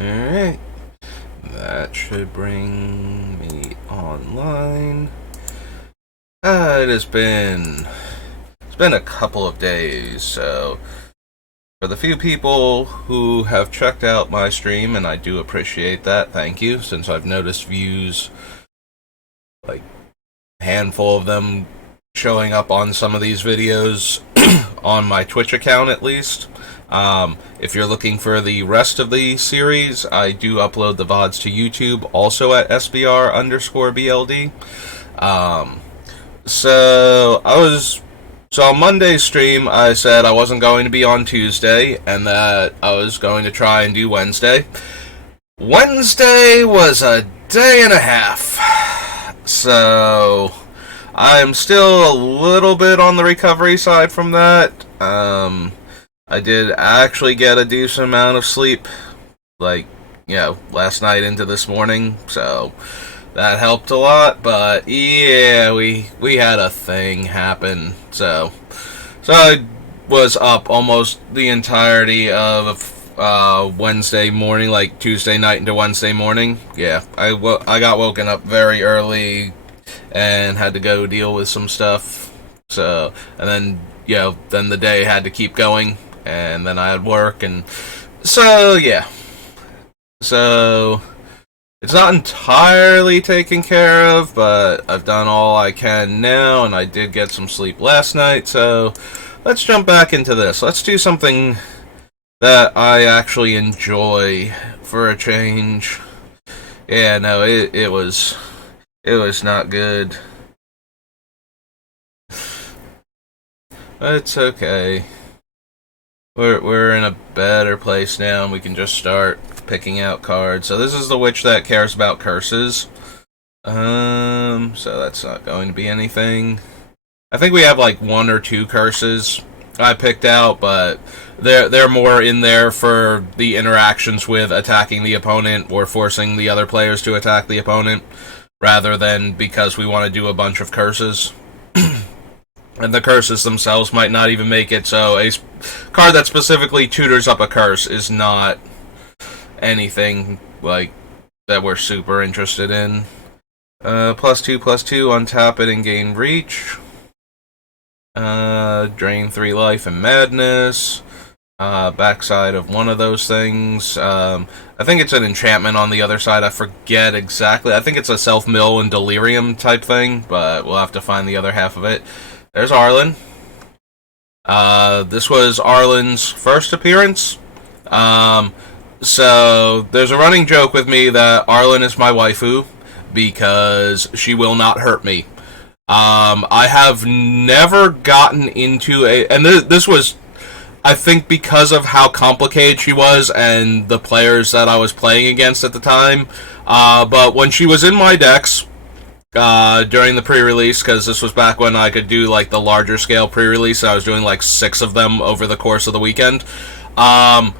Alright. That should bring me online. It's been a couple of days, so for the few people who have checked out my stream, and I do appreciate that, thank you, since I've noticed views, like a handful of them showing up on some of these videos on my Twitch account at least. If you're looking for the rest of the series, I do upload the VODs to YouTube, also at SBR_BLD. So on Monday's stream, I said I wasn't going to be on Tuesday, and that I was going to try and do Wednesday. Wednesday was a day and a half. So I'm still a little bit on the recovery side from that. I did actually get a decent amount of sleep, last night into this morning, so that helped a lot. But yeah, we had a thing happen, so I was up almost the entirety of Wednesday morning, like Tuesday night into Wednesday morning. Yeah, I got woken up very early and had to go deal with some stuff. So, and then then the day had to keep going, and then I had work, and so yeah. So it's not entirely taken care of, but I've done all I can now, and I did get some sleep last night, so let's jump back into this. Let's do something that I actually enjoy for a change. Yeah, no, it was not good. But it's okay. We're in a better place now, and we can just start picking out cards. So this is the witch that cares about curses. So that's not going to be anything. I think we have like 1 or 2 curses I picked out, but they're more in there for the interactions with attacking the opponent or forcing the other players to attack the opponent, rather than because we want to do a bunch of curses. And the curses themselves might not even make it, so a card that specifically tutors up a curse is not anything like that we're super interested in. +2/+2, untap it and gain reach. Drain 3 life and madness. Backside of one of those things. I think it's an enchantment on the other side. I forget exactly. I think it's a self-mill and delirium type thing, but we'll have to find the other half of it. There's Arlen. This was Arlen's first appearance. So there's a running joke with me that Arlen is my waifu because she will not hurt me. I have never gotten into and this was, I think, because of how complicated she was and the players that I was playing against at the time. But when she was in my decks, during the pre-release, because this was back when I could do like the larger scale pre-release, I was doing like 6 of them over the course of the weekend. I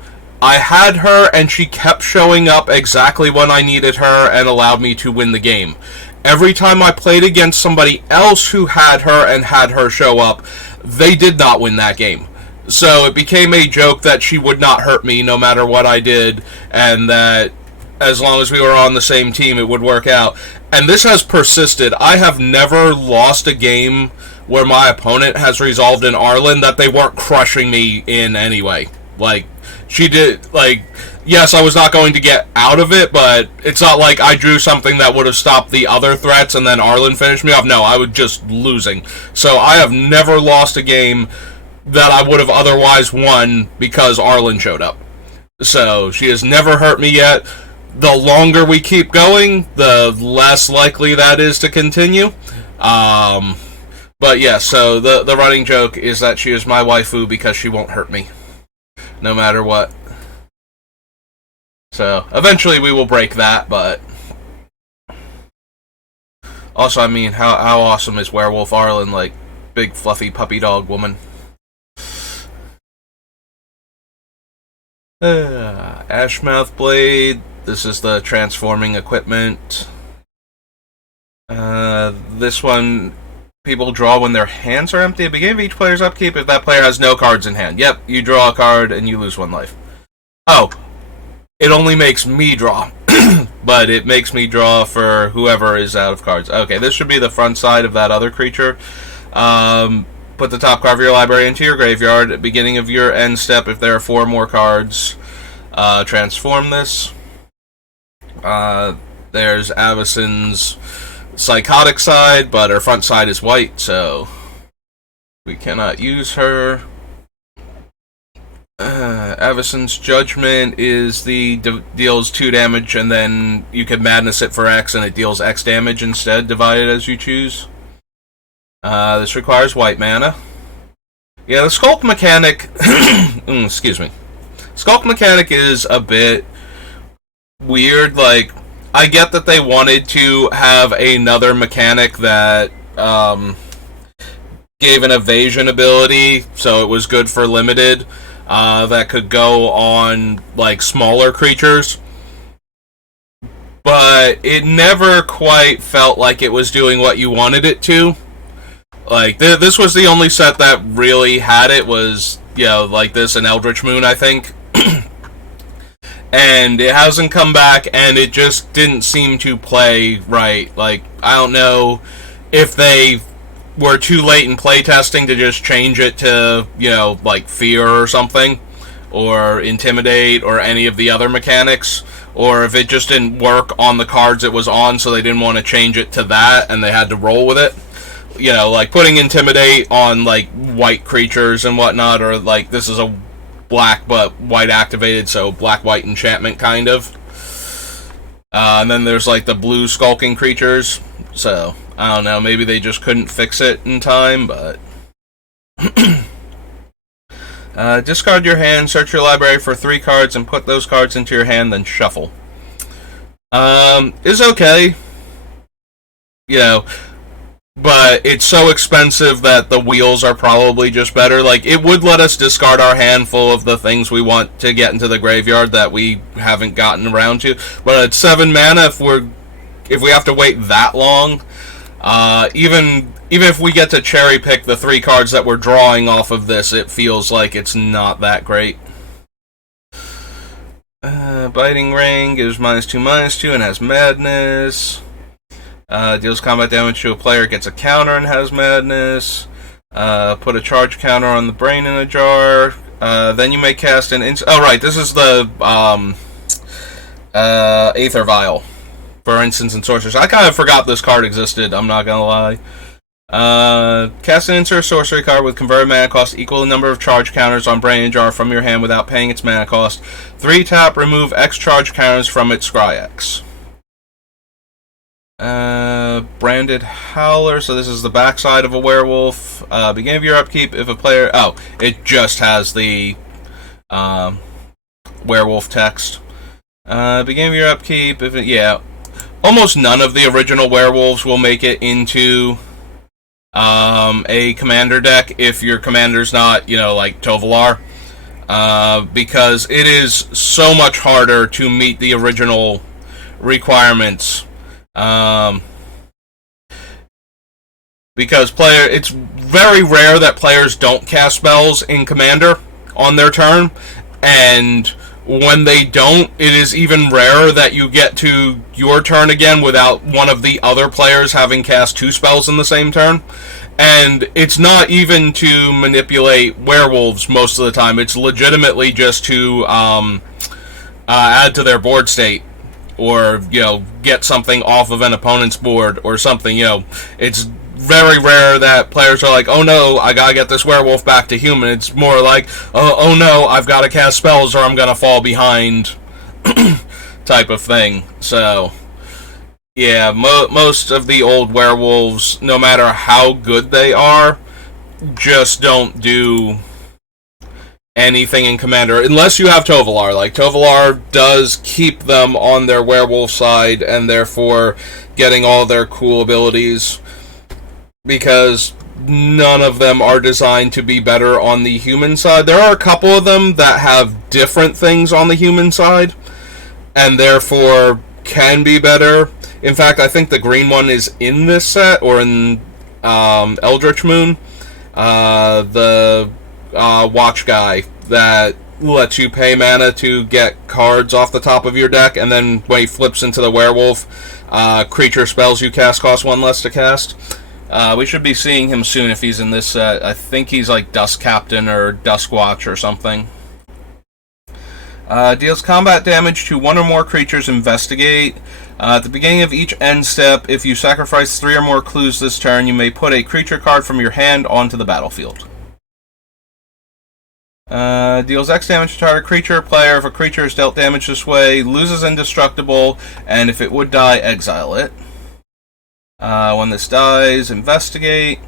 had her, and she kept showing up exactly when I needed her and allowed me to win the game. Every time I played against somebody else who had her and had her show up, they did not win that game. So it became a joke that she would not hurt me no matter what I did, and that as long as we were on the same team, it would work out. And this has persisted. I have never lost a game where my opponent has resolved an Arlen that they weren't crushing me in anyway. Like, she did, like, yes, I was not going to get out of it, but it's not like I drew something that would have stopped the other threats and then Arlen finished me off. No, I was just losing. So I have never lost a game that I would have otherwise won because Arlen showed up. So she has never hurt me yet. The longer we keep going, the less likely that is to continue. But yeah, so the running joke is that she is my waifu because she won't hurt me, no matter what. So eventually we will break that, but also, I mean, how awesome is Werewolf Arlen, like big fluffy puppy dog woman? Ashmouth Blade. This is the transforming equipment. This one, people draw when their hands are empty. At the beginning of each player's upkeep, if that player has no cards in hand. Yep, you draw a card and you lose 1 life. Oh, it only makes me draw. But it makes me draw for whoever is out of cards. Okay, this should be the front side of that other creature. Put the top card of your library into your graveyard. At the beginning of your end step, if there are 4 more cards, transform this. There's Avison's psychotic side, but her front side is white, so we cannot use her. Avison's Judgment is deals 2 damage, and then you can Madness it for X, and it deals X damage instead, divided as you choose. This requires white mana. Yeah, the Skulk mechanic... excuse me. Skulk mechanic is a bit weird. Like, I get that they wanted to have another mechanic that gave an evasion ability, so it was good for limited. That could go on, like, smaller creatures. But it never quite felt like it was doing what you wanted it to. Like, this was the only set that really had it, was, you know, like this and Eldritch Moon, I think. And it hasn't come back, and it just didn't seem to play right. Like, I don't know if they were too late in playtesting to just change it to, you know, like Fear or something, or Intimidate, or any of the other mechanics, or if it just didn't work on the cards it was on, so they didn't want to change it to that, and they had to roll with it. You know, like putting Intimidate on, like, white creatures and whatnot, or, like, this is a black but white activated, so black-white enchantment, kind of. And then there's, like, the blue skulking creatures, so I don't know, maybe they just couldn't fix it in time, but... discard your hand, search your library for 3 cards, and put those cards into your hand, then shuffle. Is okay. You know, but it's so expensive that the wheels are probably just better. Like, it would let us discard our handful of the things we want to get into the graveyard that we haven't gotten around to. But at 7 mana, if we have to wait that long, even if we get to cherry pick the 3 cards that we're drawing off of this, it feels like it's not that great. Biting Ring gives -2/-2 and has Madness. Deals combat damage to a player, gets a counter and has Madness. Put a charge counter on the brain in a jar. Then you may cast an oh, right, this is the Aether Vial for instants and sorcerers. I kind of forgot this card existed, I'm not gonna lie. Cast an instant sorcery card with converted mana cost equal to the number of charge counters on brain in a jar from your hand without paying its mana cost. 3 tap, remove X charge counters from its Scry X. Branded Howler, so this is the backside of a werewolf. Beginning of your upkeep, if a player... Oh, it just has the werewolf text. Beginning of your upkeep, if it... Yeah. Almost none of the original werewolves will make it into a commander deck if your commander's not, you know, like Tovolar. Because it is so much harder to meet the original requirements. Because it's very rare that players don't cast spells in Commander on their turn, and when they don't, it is even rarer that you get to your turn again without one of the other players having cast 2 spells in the same turn. And it's not even to manipulate werewolves most of the time, it's legitimately just to add to their board state. Or, you know, get something off of an opponent's board or something, you know. It's very rare that players are like, oh no, I gotta get this werewolf back to human. It's more like, oh no, I've gotta cast spells or I'm gonna fall behind type of thing. So, yeah, most of the old werewolves, no matter how good they are, just don't do anything in Commander, unless you have Tovolar. Like, Tovolar does keep them on their werewolf side, and therefore getting all their cool abilities, because none of them are designed to be better on the human side. There are a couple of them that have different things on the human side, and therefore can be better. In fact, I think the green one is in this set, or in Eldritch Moon. The Watch guy that lets you pay mana to get cards off the top of your deck, and then when he flips into the werewolf, creature spells you cast cost 1 less to cast. We should be seeing him soon if he's in this set. I think he's like Dusk Captain or Dusk Watch or something. Deals combat damage to 1 or more creatures. Investigate. At the beginning of each end step, if you sacrifice 3 or more clues this turn, you may put a creature card from your hand onto the battlefield. Deals X damage to target creature. Player, if a creature is dealt damage this way, loses indestructible, and if it would die, exile it. When this dies, investigate.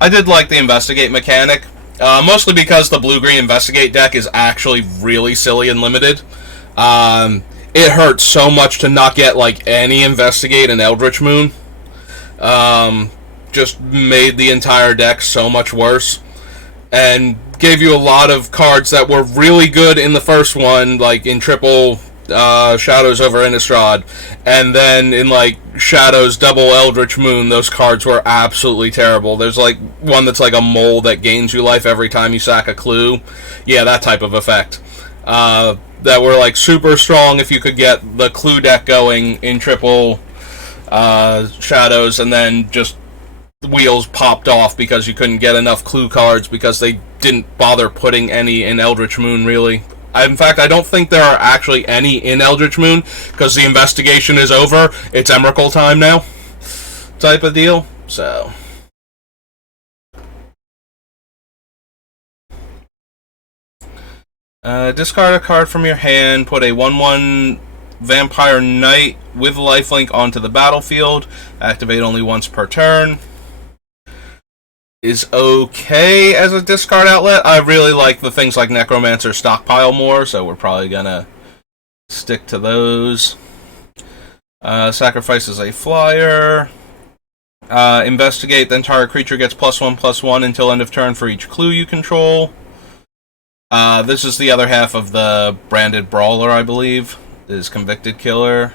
I did like the investigate mechanic, mostly because the blue-green investigate deck is actually really silly and limited. It hurts so much to not get like any investigate in Eldritch Moon. Just made the entire deck so much worse, and gave you a lot of cards that were really good in the first one, like in triple Shadows over Innistrad, and then in like Shadows double Eldritch Moon, those cards were absolutely terrible. There's like one that's like a mole that gains you life every time you sack a clue. Yeah, that type of effect. That were like super strong if you could get the clue deck going in triple Shadows, and then just wheels popped off because you couldn't get enough clue cards because they didn't bother putting any in Eldritch Moon, really. In fact, I don't think there are actually any in Eldritch Moon because the investigation is over. It's Emrakul time now, type of deal. So, discard a card from your hand. Put a 1/1 Vampire Knight with lifelink onto the battlefield. Activate only once per turn. Is okay as a discard outlet. I really like the things like Necromancer Stockpile more, so we're probably gonna stick to those. Sacrifices a flyer. Investigate, then target creature gets +1/+1 until end of turn for each clue you control. This is the other half of the Branded Brawler, I believe. This is Convicted Killer.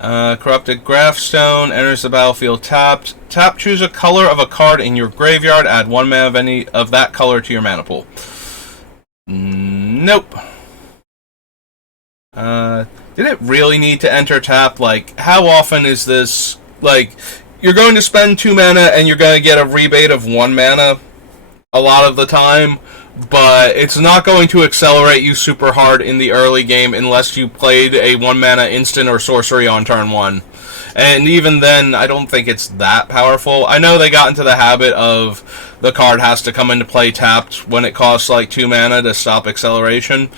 Corrupted Graphstone enters the battlefield tapped. Tap, choose a color of a card in your graveyard. Add 1 mana of any of that color to your mana pool. Nope. Did it really need to enter tap? Like, how often is this? Like, you're going to spend 2 mana and you're going to get a rebate of 1 mana a lot of the time, but it's not going to accelerate you super hard in the early game unless you played a 1 mana instant or sorcery on turn 1. And even then, I don't think it's that powerful. I know they got into the habit of the card has to come into play tapped when it costs like 2 mana to stop acceleration,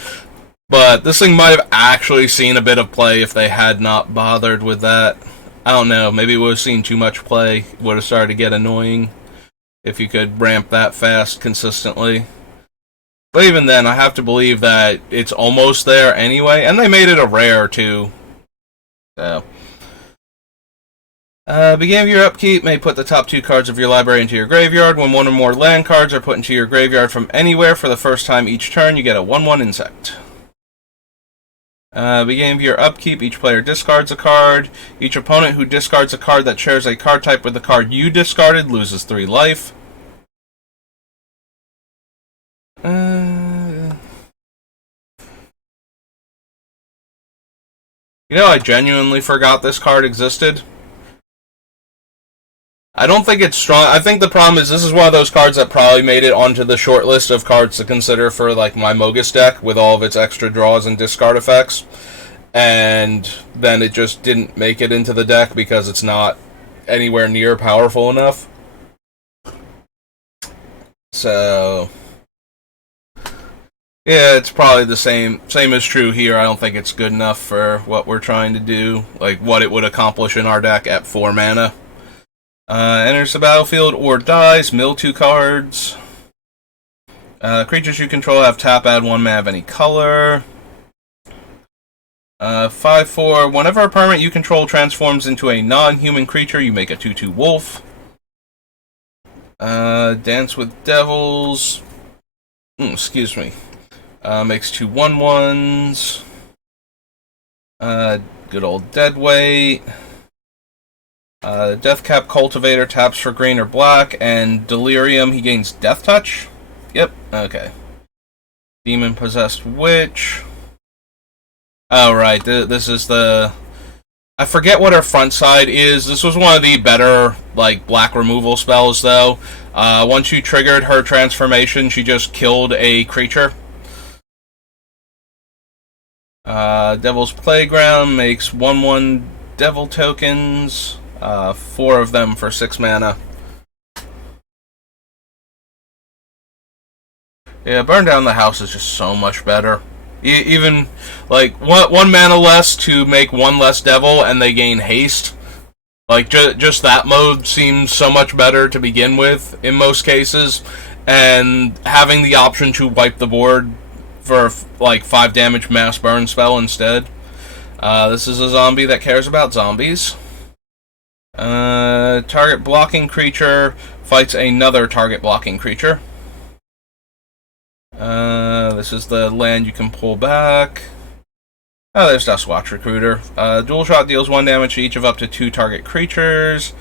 but this thing might have actually seen a bit of play if they had not bothered with that. I don't know, maybe it would have seen too much play. It would have started to get annoying if you could ramp that fast consistently. But even then, I have to believe that it's almost there anyway, and they made it a rare too. So, beginning of your upkeep, may put the top 2 cards of your library into your graveyard. When 1 or more land cards are put into your graveyard from anywhere for the first time each turn, you get a 1/1 insect. Beginning of your upkeep, each player discards a card. Each opponent who discards a card that shares a card type with the card you discarded loses 3 life. You know, I genuinely forgot this card existed. I don't think it's strong. I think the problem is this is one of those cards that probably made it onto the short list of cards to consider for like my Mogus deck with all of its extra draws and discard effects. And then it just didn't make it into the deck because it's not anywhere near powerful enough. So, yeah, it's probably the same is true here. I don't think it's good enough for what we're trying to do, like what it would accomplish in our deck at 4 mana. Enters the battlefield or dies, mill 2 cards. Creatures you control have tap, add 1 mana of any color. 5/4, whenever a permanent you control transforms into a non-human creature, you make a 2/2 wolf. Dance with Devils. Excuse me. Makes 2 1/1s. Good old Deadweight. Deathcap Cultivator taps for green or black, and Delirium, he gains Death Touch. Yep, okay. Demon Possessed Witch. Oh, right. This is the... I forget what her front side is. This was one of the better, like, black removal spells, though. Once you triggered her transformation, she just killed a creature. Devil's Playground makes 1/1 devil tokens. 4 of them for 6 mana. Yeah, Burn Down the House is just so much better. Even, like, 1 mana less to make 1 less devil, and they gain haste. Like, just that mode seems so much better to begin with, in most cases. And having the option to wipe the board for, like, 5 damage mass burn spell instead. This is a zombie that cares about zombies. Target blocking creature fights another target blocking creature. This is the land you can pull back. Oh, there's Duskwatch Recruiter. Dual shot deals 1 damage to each of up to 2 target creatures.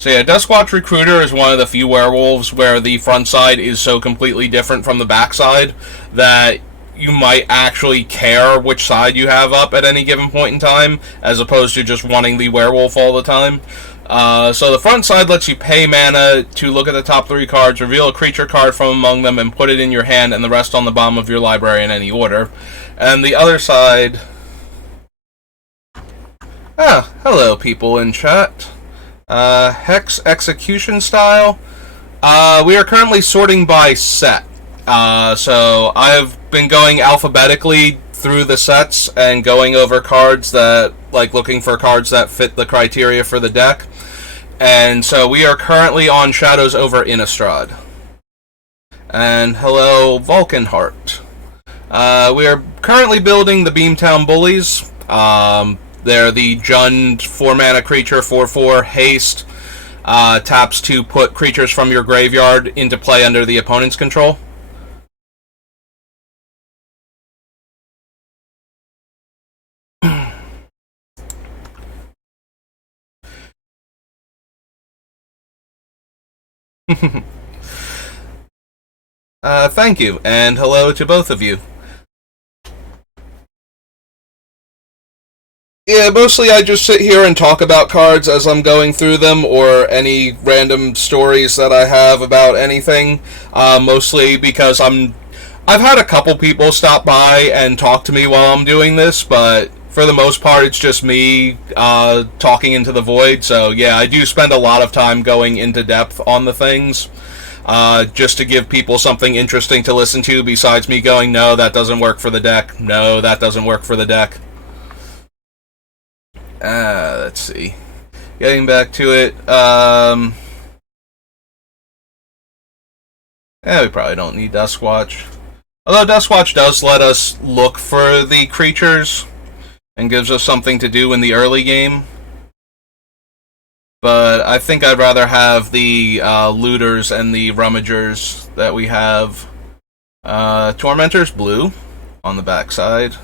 So yeah, Duskwatch Recruiter is one of the few werewolves where the front side is so completely different from the back side that you might actually care which side you have up at any given point in time, as opposed to just wanting the werewolf all the time. So the front side lets you pay mana to look at the top 3 cards, reveal a creature card from among them, and put it in your hand, and the rest on the bottom of your library in any order. And the other side... Ah, hello people in chat. Hex Execution Style. We are currently sorting by set. So I've been going alphabetically through the sets and going over cards that, like, looking for cards that fit the criteria for the deck. And so we are currently on Shadows over Innistrad. And hello, Vulcanheart. We are currently building the Beamtown Bullies. They're the Jund 4-mana creature, 4/4, haste. Taps to put creatures from your graveyard into play under the opponent's control. Thank you, and hello to both of you. Yeah, mostly I just sit here and talk about cards as I'm going through them, or any random stories that I have about anything. Mostly because I've had a couple people stop by and talk to me while I'm doing this, but for the most part it's just me talking into the void. So yeah, I do spend a lot of time going into depth on the things. Just to give people something interesting to listen to besides me going, no, that doesn't work for the deck. No, that doesn't work for the deck. Let's see. Getting back to it, we probably don't need Duskwatch. Although Duskwatch does let us look for the creatures and gives us something to do in the early game. But I think I'd rather have the looters and the rummagers that we have. Tormentor's blue on the backside.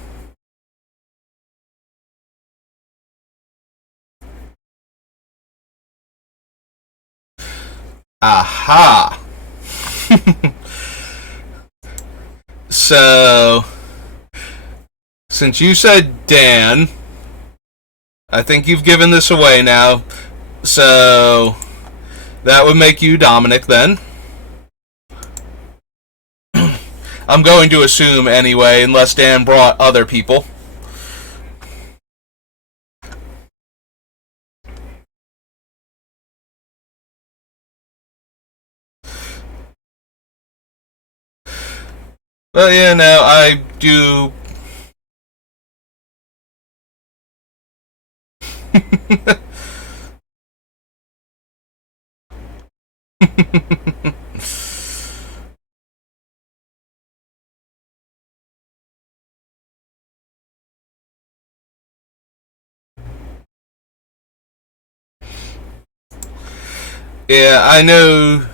Aha! So, since you said Dan, I think you've given this away now. So, that would make you Dominic then. I'm going to assume anyway, unless Dan brought other people. But yeah, no, I do... Yeah, I know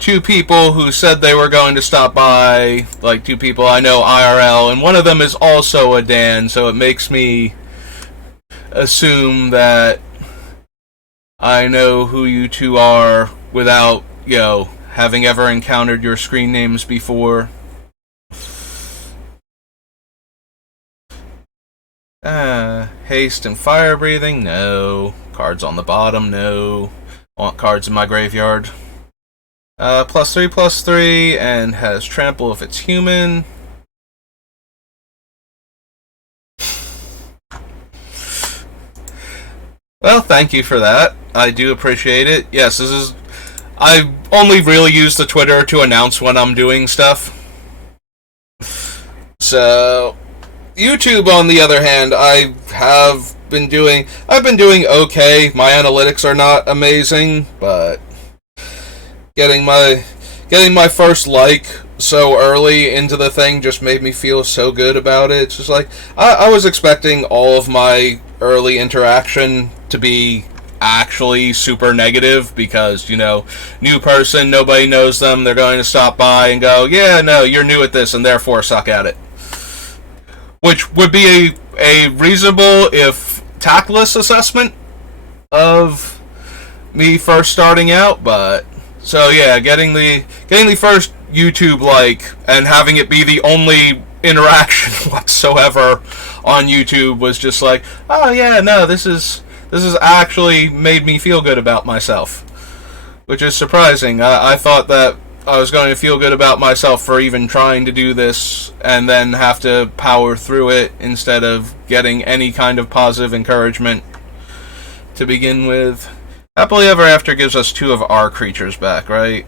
2 people who said they were going to stop by, like 2 people I know IRL, and one of them is also a Dan, so it makes me assume that I know who you 2 are without, having ever encountered your screen names before. Haste and fire breathing, no. Cards on the bottom, no. Want cards in my graveyard. +3/+3, and has trample if it's human. Well, thank you for that. I do appreciate it. Yes, this is... I only really use the Twitter to announce when I'm doing stuff. So... YouTube, on the other hand, I've been doing okay. My analytics are not amazing, but getting my first like so early into the thing just made me feel so good about it. It's just like I was expecting all of my early interaction to be actually super negative because, new person, nobody knows them, they're going to stop by and go, yeah, no, you're new at this and therefore suck at it. Which would be a reasonable, if tactless, assessment of me first starting out, but... So yeah, getting the first YouTube like, and having it be the only interaction whatsoever on YouTube was just like, oh yeah, no, this is actually made me feel good about myself. Which is surprising. I thought that I was going to feel good about myself for even trying to do this and then have to power through it instead of getting any kind of positive encouragement to begin with. Happily Ever After gives us 2 of our creatures back, right?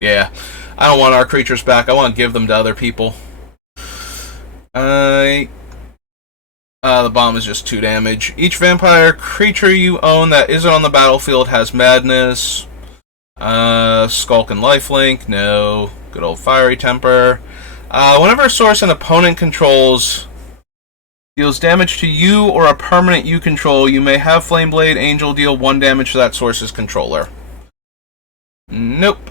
Yeah. I don't want our creatures back. I want to give them to other people. The bomb is just 2 damage. Each vampire creature you own that isn't on the battlefield has madness. Skulk and lifelink, no. Good old fiery temper. Whenever a source an opponent controls deals damage to you or a permanent you control, you may have Flameblade Angel deal 1 damage to that source's controller. Nope.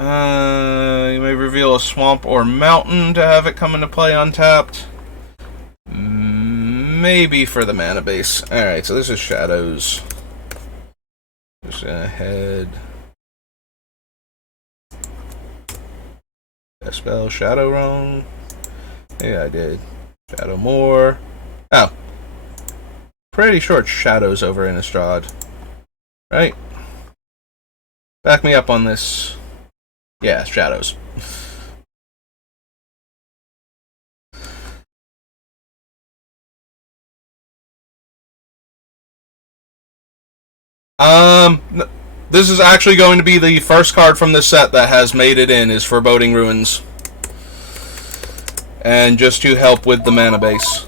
You may reveal a swamp or mountain to have it come into play untapped. Maybe for the mana base. Alright, so this is Shadows. Just ahead. Spell Shadow wrong. Yeah, I did. Shadow more. Oh. Pretty sure it's Shadows over Innistrad. Right? Back me up on this. Yeah, Shadows. This is actually going to be the first card from this set that has made it in, is Foreboding Ruins. And just to help with the mana base.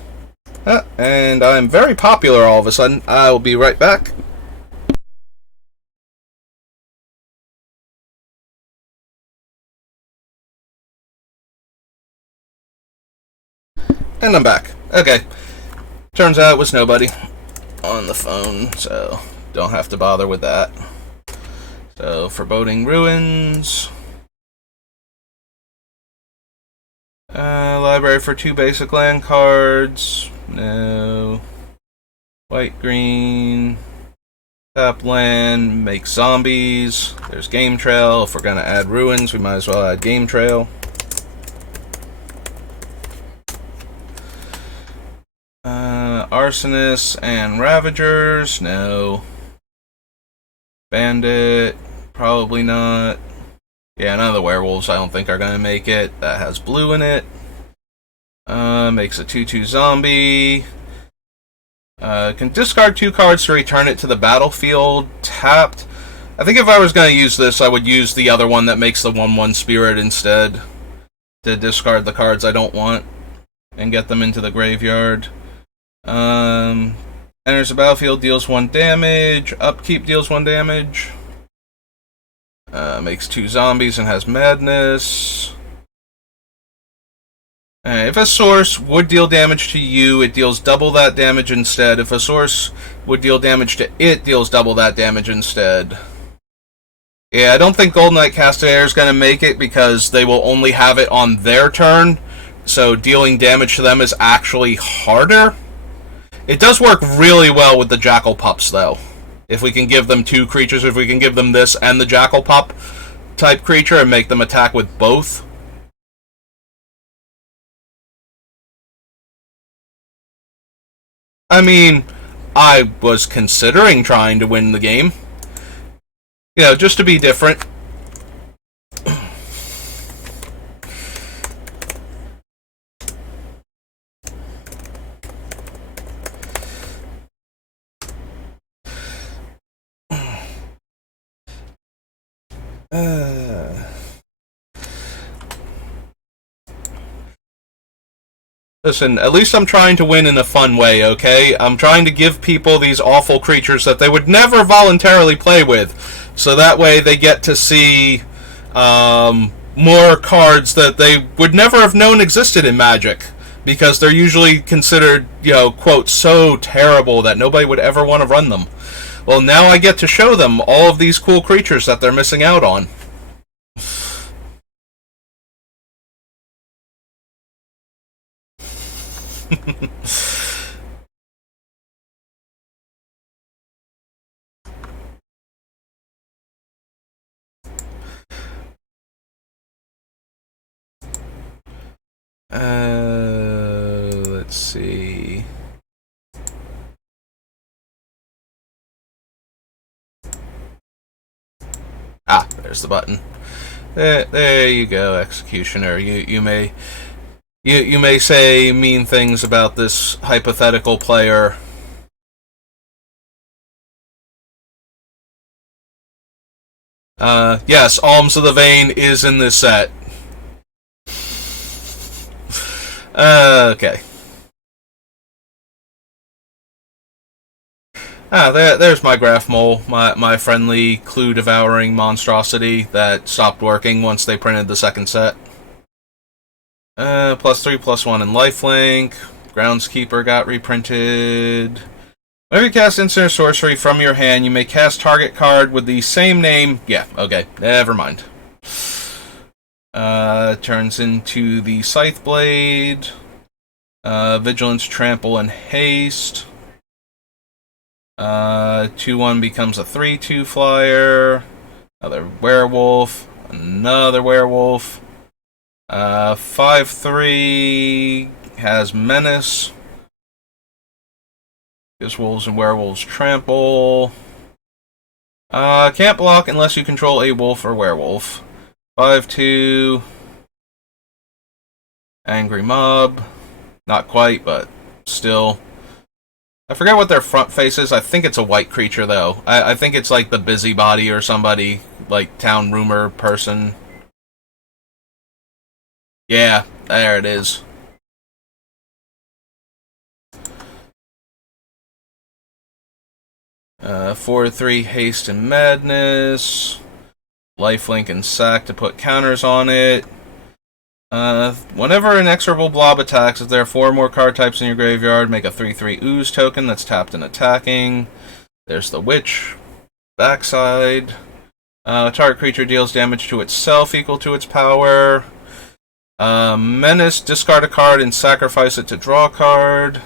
And I'm very popular all of a sudden. I will be right back. And I'm back. Okay. Turns out it was nobody on the phone, so don't have to bother with that. So, Foreboding Ruins. Library for 2 basic land cards. No. White, green. Tap land. Make zombies. There's Game Trail. If we're going to add ruins, we might as well add Game Trail. Arsonists and Ravagers. No. Bandit. Probably not. Yeah, none of the werewolves I don't think are going to make it. That has blue in it. Makes a 2/2 zombie. Can discard 2 cards to return it to the battlefield tapped. I think if I was going to use this, I would use the other one that makes the 1/1 spirit instead. To discard the cards I don't want and get them into the graveyard. Enters the battlefield, deals 1 damage. Upkeep deals 1 damage. Makes 2 zombies and has madness. If a source would deal damage to you, it deals double that damage instead. If a source would deal damage to it, deals double that damage instead. Yeah, I don't think Golden Knight Castaneer is going to make it because they will only have it on their turn. So dealing damage to them is actually harder. It does work really well with the Jackal Pups, though. If we can give them 2 creatures, if we can give them this and the Jackal Pup type creature and make them attack with both. I mean, I was considering trying to win the game. You know, just to be different. Listen, at least I'm trying to win in a fun way, okay? I'm trying to give people these awful creatures that they would never voluntarily play with, so that way they get to see more cards that they would never have known existed in Magic, because they're usually considered, you know, quote, so terrible that nobody would ever want to run them. Well, now I get to show them all of these cool creatures that they're missing out on. Let's see. Ah, there's the button. There you go, Executioner. You may say mean things about this hypothetical player. Yes, Alms of the Vein is in this set. Okay. There's my Graph Mole, my friendly clue-devouring monstrosity that stopped working once they printed the second set. +3/+1 in lifelink. Groundskeeper got reprinted. Whenever you cast instant or sorcery from your hand, you may cast target card with the same name. Yeah, okay, never mind. Turns into the Scythe Blade. Vigilance, Trample, and Haste. 2/1 becomes a 3/2 flyer. Another werewolf. Another werewolf. 5/3 has Menace. Gives wolves and werewolves trample. Can't block unless you control a wolf or werewolf. 5/2. Angry Mob. Not quite, but still. I forget what their front face is. I think it's a white creature, though. I think it's like the Busybody or somebody, like Town Rumor person. Yeah, there it is. Uh, 4/3 Haste and Madness. Lifelink and Sack to put counters on it. Whenever an Inexorable Blob attacks, if there are 4 or more card types in your graveyard, make a 3/3 Ooze token that's tapped and attacking. There's the Witch. Backside. Target creature deals damage to itself equal to its power. Menace, discard a card and sacrifice it to draw a card.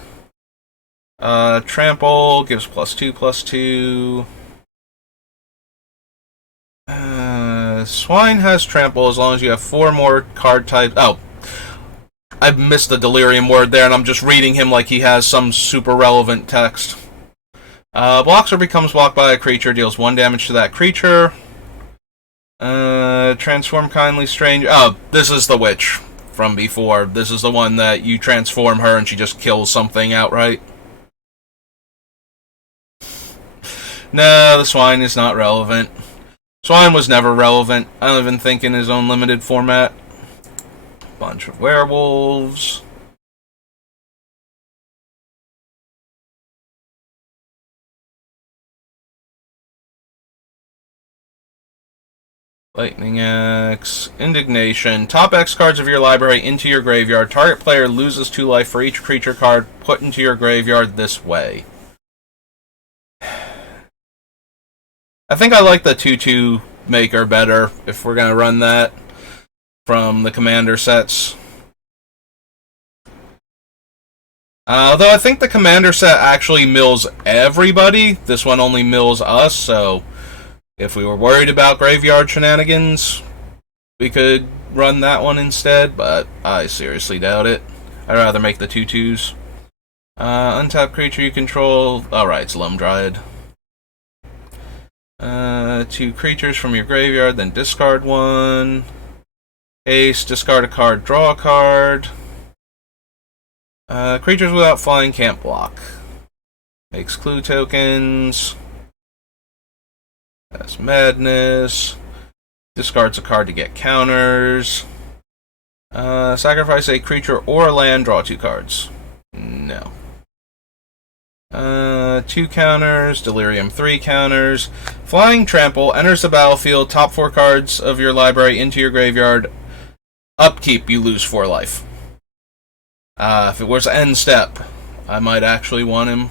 Trample gives +2/+2. Swine has trample as long as you have 4 more card types. Oh, I missed the delirium word there, and I'm just reading him like he has some super relevant text. Blocks or becomes blocked by a creature, deals 1 damage to that creature. Transform Kindly Strange. Oh, this is the Witch from before. This is the one that you transform her and she just kills something outright. No, the Swine is not relevant. Swine was never relevant. I don't even think in his own limited format. Bunch of werewolves. Lightning Axe. Indignation. Top X cards of your library into your graveyard. Target player loses 2 life for each creature card put into your graveyard this way. I think I like the 2/2 maker better if we're going to run that from the commander sets. Although I think the commander set actually mills everybody. This one only mills us, so if we were worried about graveyard shenanigans, we could run that one instead, but I seriously doubt it. I'd rather make the 2/2s. Untap creature you control. Alright, it's Lum Dryad. 2 creatures from your graveyard, then discard 1. Ace, discard a card, draw a card. Creatures without flying can't block. Makes clue tokens. That's madness. Discards a card to get counters. Sacrifice a creature or a land, draw 2 cards. No. 2 counters, Delirium 3 counters. Flying Trample enters the battlefield, top 4 cards of your library into your graveyard. Upkeep, you lose 4 life. If it was end step, I might actually want him.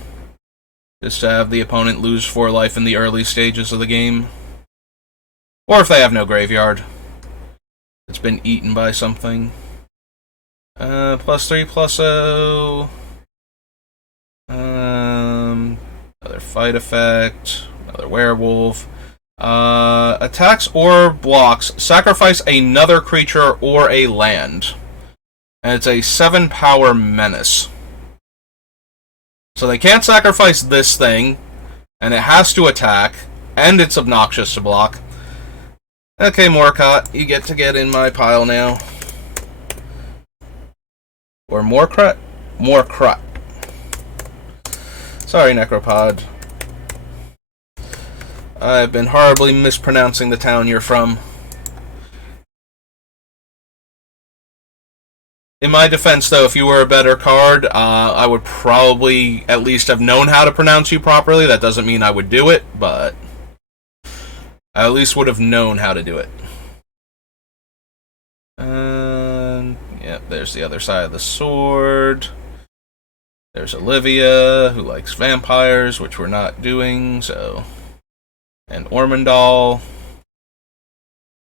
Just to have the opponent lose 4 life in the early stages of the game. Or if they have no graveyard. It's been eaten by something. +3/+0. Another fight effect. Another werewolf. Attacks or blocks. Sacrifice another creature or a land. And it's a 7 power menace. So they can't sacrifice this thing. And it has to attack. And it's obnoxious to block. Okay, Morcott, you get to get in my pile now. Or Morcrut? Morcrut. Sorry, Necropod. I've been horribly mispronouncing the town you're from. In my defense, though, if you were a better card, I would probably at least have known how to pronounce you properly. That doesn't mean I would do it, but I at least would have known how to do it. Yep, there's the other side of the sword. There's Olivia, who likes vampires, which we're not doing, so... And Ormondal.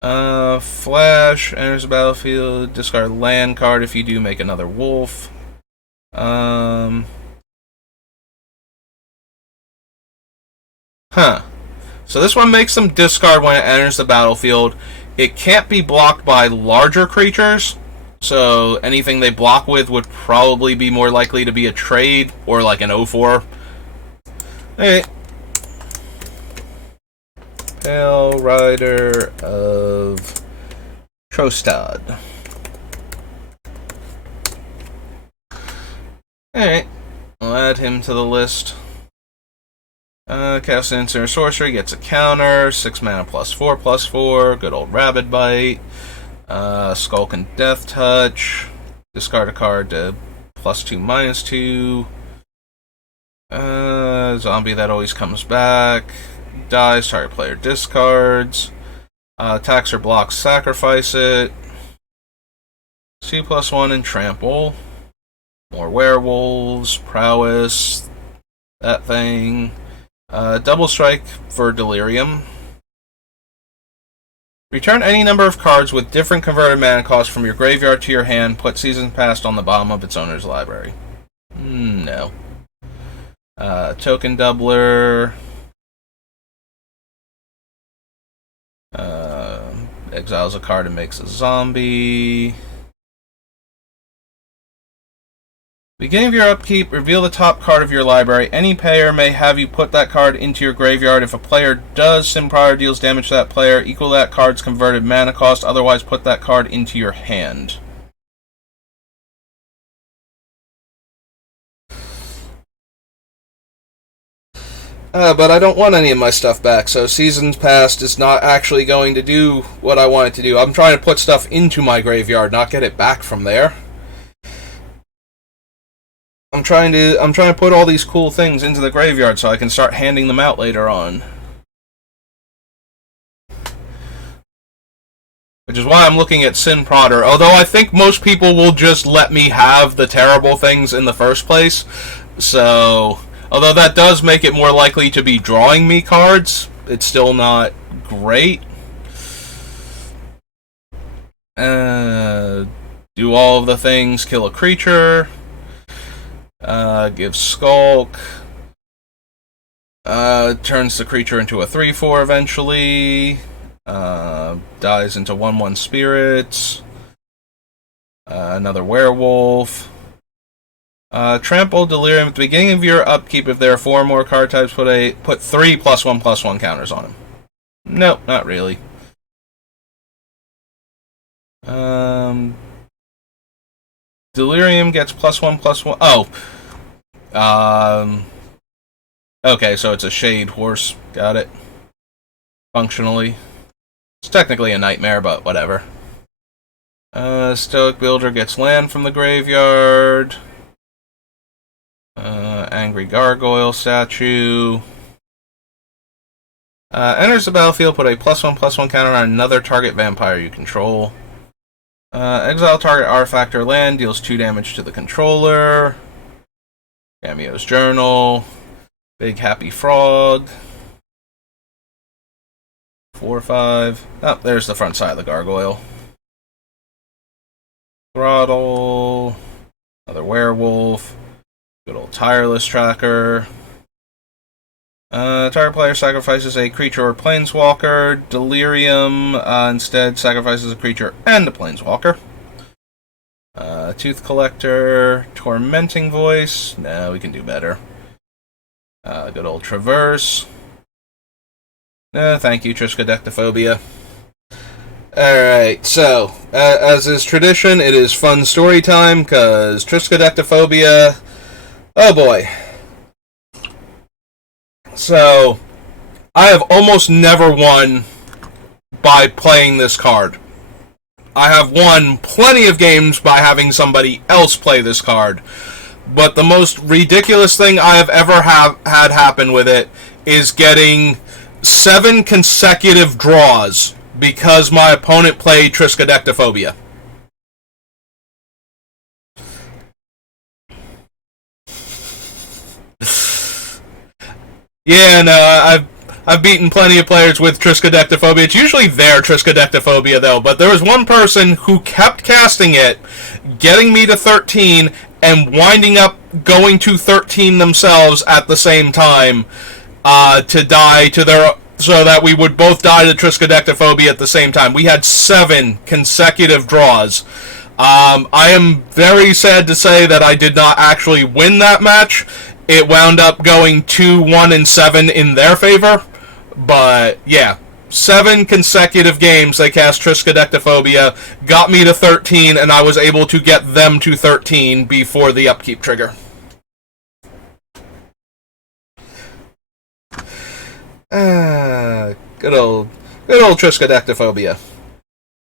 Flash, enters the battlefield, discard land card if you do, make another wolf. Huh. So this one makes them discard when it enters the battlefield. It can't be blocked by larger creatures, so anything they block with would probably be more likely to be a trade or like an 0/4. Okay. Pale Rider of Trostad. Alright, I'll add him to the list. Cast Instant Sorcery, gets a counter, 6 mana +4/+4, good old Rabid Bite. Skulk and Death Touch, discard a card to +2/-2. Zombie that always comes back. Dies, target player discards. Attacks or blocks, sacrifice it. 2/1 and trample. More werewolves, prowess, that thing. Double strike for delirium. Return any number of cards with different converted mana cost from your graveyard to your hand. Put Seasons Past on the bottom of its owner's library. No. Token doubler. Exiles a card and makes a zombie. Beginning of your upkeep, reveal the top card of your library. Any player may have you put that card into your graveyard. If a player does, Sim Prior deals damage to that player, equal that card's converted mana cost. Otherwise, put that card into your hand. But I don't want any of my stuff back, so Seasons Past is not actually going to do what I want it to do. I'm trying to put stuff into my graveyard, not get it back from there. I'm trying to put all these cool things into the graveyard so I can start handing them out later on. Which is why I'm looking at Sin Prodder, although I think most people will just let me have the terrible things in the first place. So, although that does make it more likely to be drawing me cards, it's still not great. Do all of the things, kill a creature. Give Skulk. Turns the creature into a 3/4 eventually. Dies into 1/1 spirits. Another werewolf. Trample, Delirium. At the beginning of your upkeep, if there are 4 or more card types, put 3 +1/+1 counters on them. Nope, not really. Delirium gets +1/+1. Oh. Okay, so it's a Shade Horse. Got it. Functionally. It's technically a nightmare, but whatever. Stoic Builder gets land from the graveyard. Angry Gargoyle statue. Enters the battlefield, put a +1/+1 counter on another target vampire you control. Exile target artifact or land, deals 2 damage to the controller. Cameo's Journal. Big Happy Frog. 4/5. Oh, there's the front side of the gargoyle. Throttle. Another werewolf. Good old tireless tracker. Target player sacrifices a creature or planeswalker. Delirium instead sacrifices a creature and a planeswalker. Tooth Collector. Tormenting Voice. No, we can do better. Good old Traverse. Thank you, Triskaidekaphobia. Alright, so, as is tradition, it is fun story time, because Triskaidekaphobia... Oh boy. So, I have almost never won by playing this card. I have won plenty of games by having somebody else play this card. But the most ridiculous thing I have ever had happen with it is getting 7 consecutive draws because my opponent played Triskaidekaphobia. Yeah, no, I've beaten plenty of players with Triskaidekaphobia. It's usually their Triskaidekaphobia, though. But there was one person who kept casting it, getting me to 13, and winding up going to 13 themselves at the same time to die to their... So that we would both die to Triskaidekaphobia at the same time. We had 7 consecutive draws. I am very sad to say that I did not actually win that match. It wound up going 2-1-7 in their favor. But, yeah. 7 consecutive games they cast Triskaidekaphobia, got me to 13, and I was able to get them to 13 before the upkeep trigger. Good old Triskaidekaphobia.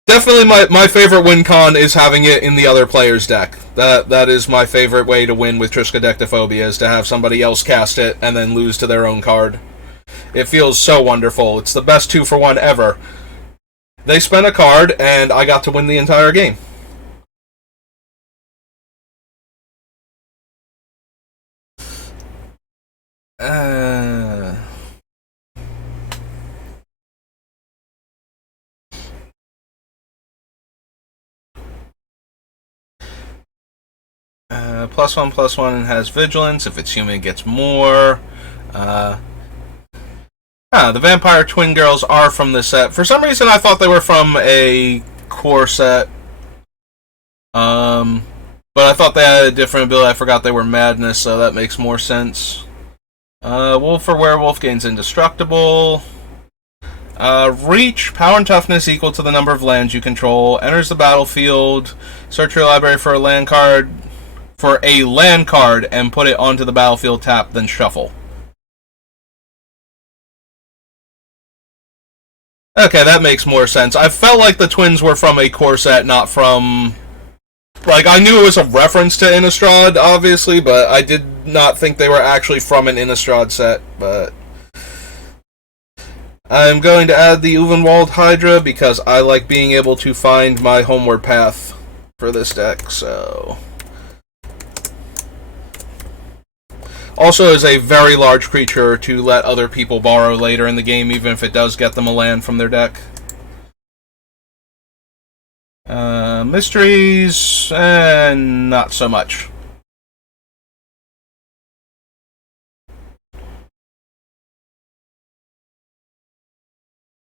Definitely my favorite win con is having it in the other player's deck. That is my favorite way to win with Triskaidekaphobia, is to have somebody else cast it and then lose to their own card. It feels so wonderful. It's the best 2-for-1 ever. They spent a card, and I got to win the entire game. +1/+1 and has vigilance. If it's human, it gets more. The Vampire Twin Girls are from this set. For some reason, I thought they were from a core set. But I thought they had a different ability. I forgot they were Madness, so that makes more sense. Wolf or Werewolf gains Indestructible. Reach, power and toughness equal to the number of lands you control. Enters the battlefield. Search your library for a land card. And put it onto the battlefield tap, then shuffle. Okay, that makes more sense. I felt like the twins were from a core set, not from... Like, I knew it was a reference to Innistrad, obviously, but I did not think they were actually from an Innistrad set, but... I'm going to add the Uvenwald Hydra because I like being able to find my homeward path for this deck, so... Also is a very large creature to let other people borrow later in the game, even if it does get them a land from their deck. Mysteries, and not so much.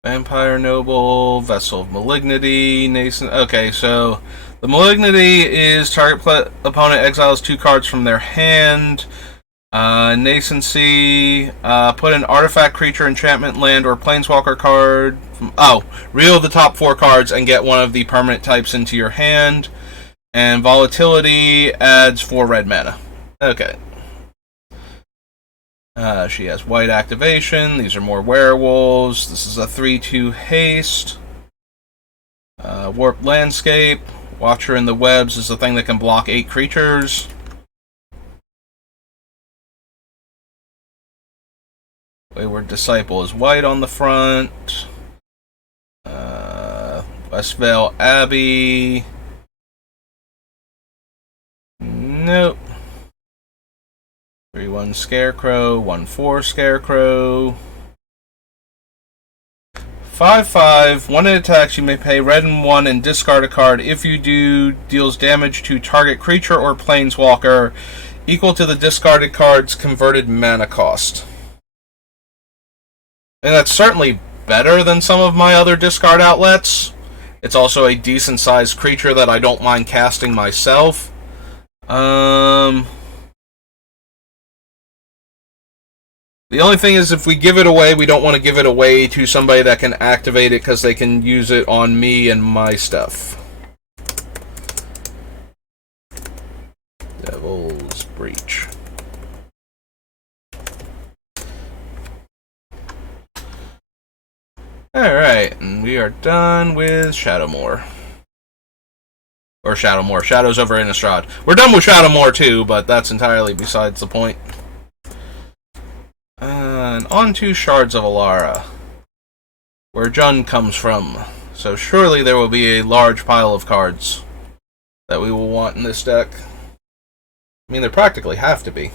Vampire Noble, Vessel of Malignity, Nascent... Okay, so... The Malignity is target opponent exiles 2 cards from their hand. Nascency, put an artifact, creature, enchantment, land, or planeswalker card. Reel the top 4 cards and get one of the permanent types into your hand. And Volatility adds 4 red mana. Okay. She has white activation. These are more werewolves. This is a 3/2 haste. Warped Landscape. Watcher in the Webs is the thing that can block 8 creatures. Wayward Disciple is white on the front. Westvale Abbey. Nope. 3/1 Scarecrow, 1/4 Scarecrow. 5/5. When it attacks, you may pay red and 1 and discard a card. If you do, deals damage to target creature or planeswalker equal to the discarded card's converted mana cost. And that's certainly better than some of my other discard outlets. It's also a decent sized creature that I don't mind casting myself. The only thing is, if we give it away, we don't want to give it away to somebody that can activate it because they can use it on me and my stuff. Devil's Breach. Alright, and we are done with Shadowmoor. Or Shadowmoor. Shadows over Innistrad. We're done with Shadowmoor too, but that's entirely besides the point. And on to Shards of Alara, where Jund comes from. So surely there will be a large pile of cards that we will want in this deck. I mean, there practically have to be.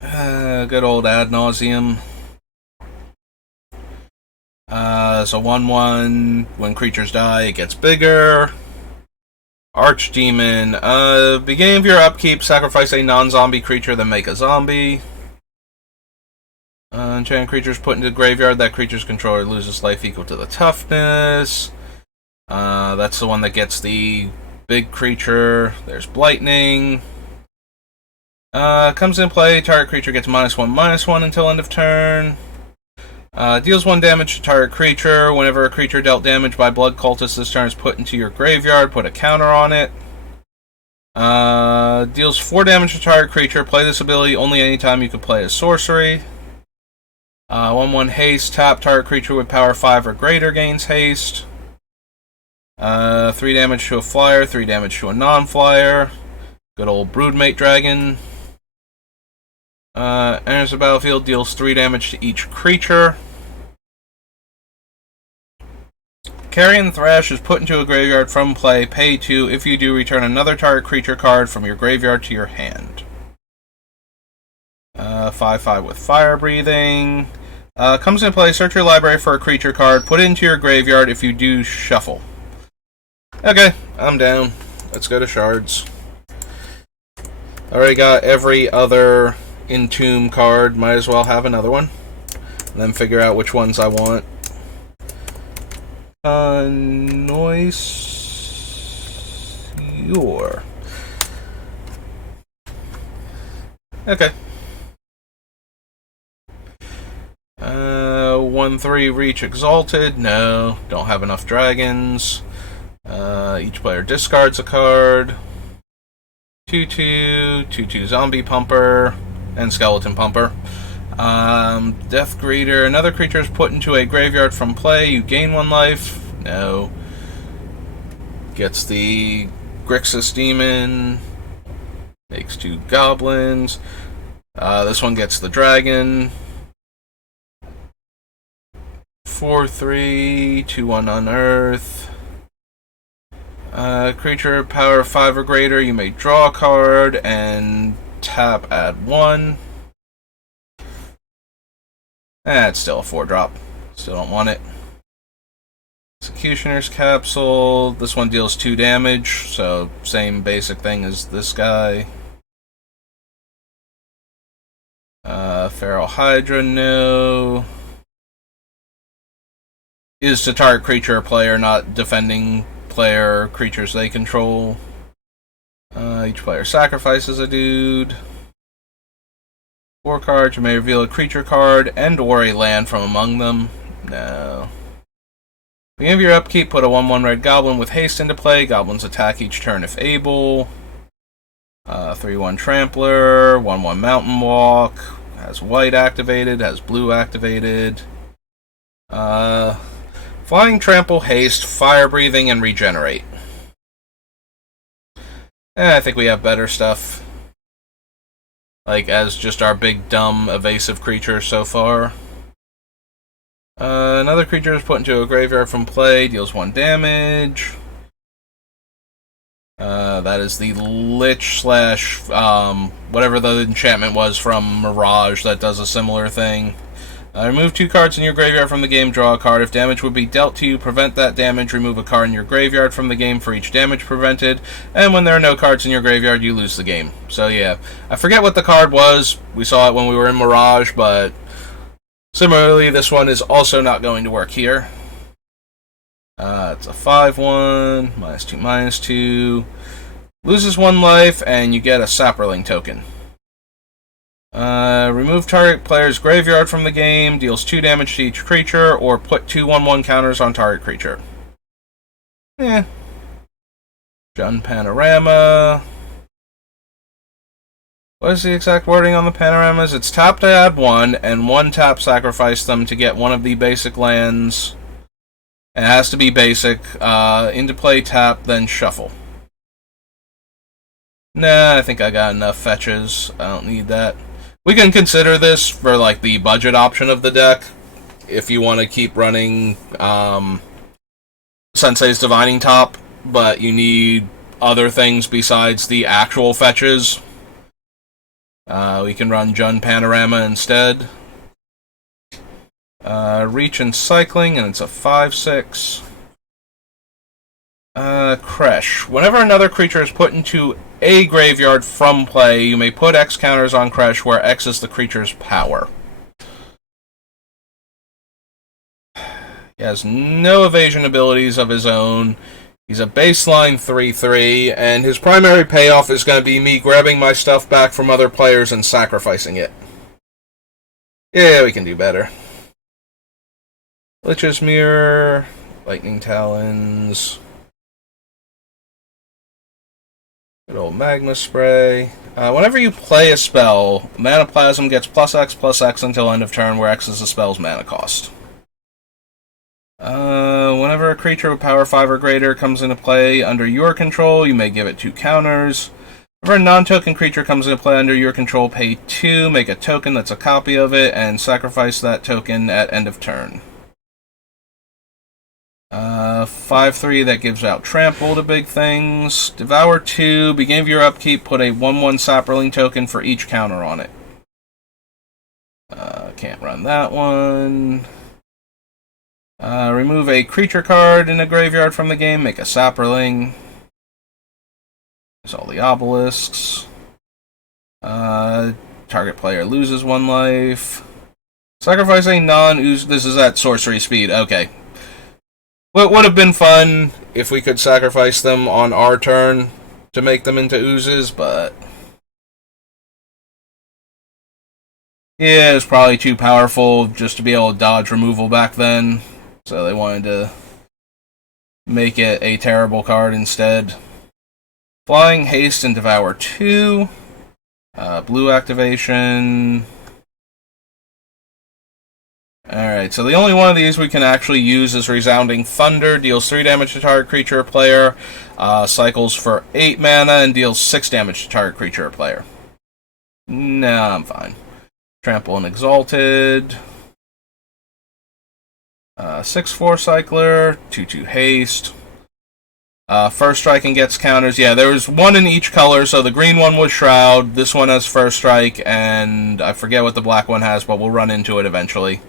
Good old Ad Nauseam. So 1/1, when creatures die, it gets bigger. Archdemon. Beginning of your upkeep, sacrifice a non-zombie creature, then make a zombie. Enchanted creatures put into the graveyard. That creature's controller loses life equal to the toughness. That's the one that gets the big creature. There's Blightning. Comes in play. Target creature gets -1/-1 until end of turn. Deals 1 damage to target creature. Whenever a creature dealt damage by Blood Cultist this turn is put into your graveyard, put a counter on it. Deals 4 damage to target creature. Play this ability only anytime you can play a sorcery. 1/1 haste. Tap target creature with power 5 or greater gains haste. 3 damage to a flyer, 3 damage to a non-flyer. Good old Broodmate Dragon. Enters the battlefield, deals 3 damage to each creature. Carrion Thrash is put into a graveyard from play, pay 2. If you do, return another target creature card from your graveyard to your hand. 5/5 with Fire Breathing. Comes into play, search your library for a creature card, put it into your graveyard. If you do, shuffle. Okay, I'm down. Let's go to Shards. Already got every other Entomb card. Might as well have another one. And then figure out which ones I want. Noisior. Okay. 1/3 Reach Exalted. No, don't have enough dragons. Each player discards a card. 2/2, 2/2 Zombie Pumper, and Skeleton Pumper. Death Greeter. Another creature is put into a graveyard from play. You gain 1 life. No. Gets the Grixis Demon. Makes 2 goblins. This one gets the dragon. 4/3, 2/1 Unearth. Creature power 5 or greater, you may draw a card and tap, add 1. It's still a 4-drop. Still don't want it. Executioner's Capsule. This one deals 2 damage, so same basic thing as this guy. Feral Hydra, no. is to target creature or player, not defending player or creatures they control. Each player sacrifices a dude. 4 cards. You may reveal a creature card and or a land from among them. No. At the end of your upkeep, put a 1/1 red goblin with haste into play. Goblins attack each turn if able. 3/1 trampler, 1/1 mountain walk. Has white activated, has blue activated. Flying, trample, haste, fire breathing, and regenerate. I think we have better stuff. Like, as just our big, dumb, evasive creature so far. Another creature is put into a graveyard from play, deals 1 damage. That is the Lich slash, whatever the enchantment was from Mirage that does a similar thing. Remove 2 cards in your graveyard from the game, draw a card. If damage would be dealt to you, prevent that damage, remove a card in your graveyard from the game for each damage prevented, and when there are no cards in your graveyard, you lose the game. So yeah, I forget what the card was. We saw it when we were in Mirage, but similarly, this one is also not going to work here. It's a 5/1, -2/2. Loses 1 life, and you get a Saproling token. Remove target player's graveyard from the game, deals 2 damage to each creature, or put 2 1/1 counters on target creature. Jun Panorama. What is the exact wording on the panoramas? It's tap to add 1, and 1 tap sacrifice them to get one of the basic lands. It has to be basic. Into play, tap, then shuffle. Nah, I think I got enough fetches. I don't need that. We can consider this for like the budget option of the deck. If you want to keep running Sensei's Divining Top, but you need other things besides the actual fetches. We can run Jun Panorama instead. Reach and Cycling, and it's a 5/6. Kresh. Whenever another creature is put into a graveyard from play, you may put X counters on Kresh, where X is the creature's power. He has no evasion abilities of his own. He's a baseline 3/3, and his primary payoff is going to be me grabbing my stuff back from other players and sacrificing it. Yeah, we can do better. Lich's Mirror, Lightning Talons, good old Magma Spray. Whenever you play a spell, Mana Plasm gets +X/+X until end of turn, where X is the spell's mana cost. Whenever a creature with power 5 or greater comes into play under your control, you may give it 2 counters. Whenever a non-token creature comes into play under your control, pay 2, make a token that's a copy of it, and sacrifice that token at end of turn. 5/3 that gives out Trample to big things. Devour 2, beginning of your upkeep, put a 1/1 Saproling token for each counter on it. Can't run that one. Remove a creature card in a graveyard from the game, make a Saproling. There's all the obelisks. Target player loses 1 life. Sacrifice a non-ooze. This is at sorcery speed, okay. Well, it would have been fun if we could sacrifice them on our turn to make them into oozes, but yeah, it's probably too powerful just to be able to dodge removal back then, so they wanted to make it a terrible card instead. Flying, Haste, and Devour 2. Blue activation. Alright, so the only one of these we can actually use is Resounding Thunder. Deals 3 damage to target creature or player. Cycles for 8 mana and deals 6 damage to target creature or player. Nah, I'm fine. Trample and Exalted. 6/4 Cycler. 2/2 Haste. First Strike and gets counters. Yeah, there was one in each color, so the green one was Shroud. This one has First Strike, and I forget what the black one has, but we'll run into it eventually.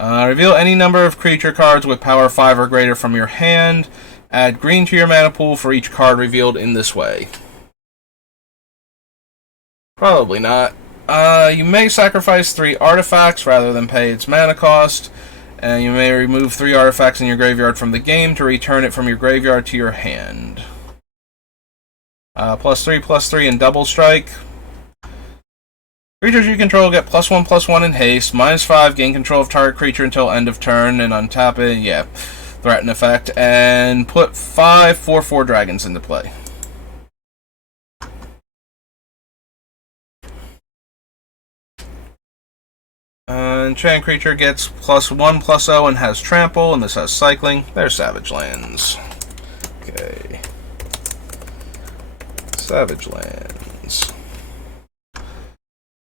Reveal any number of creature cards with power 5 or greater from your hand. Add green to your mana pool for each card revealed in this way. Probably not. You may sacrifice 3 artifacts rather than pay its mana cost. And you may remove 3 artifacts in your graveyard from the game to return it from your graveyard to your hand. +3/+3 in double strike. Creatures you control get +1/+1 in haste, -5, gain control of target creature until end of turn, and untap it, yeah, threaten effect, and put 5 4/4 dragons into play. Enchant creature gets +1/+0 and has trample, and this has cycling. They're Savage Lands. Okay. Savage Lands.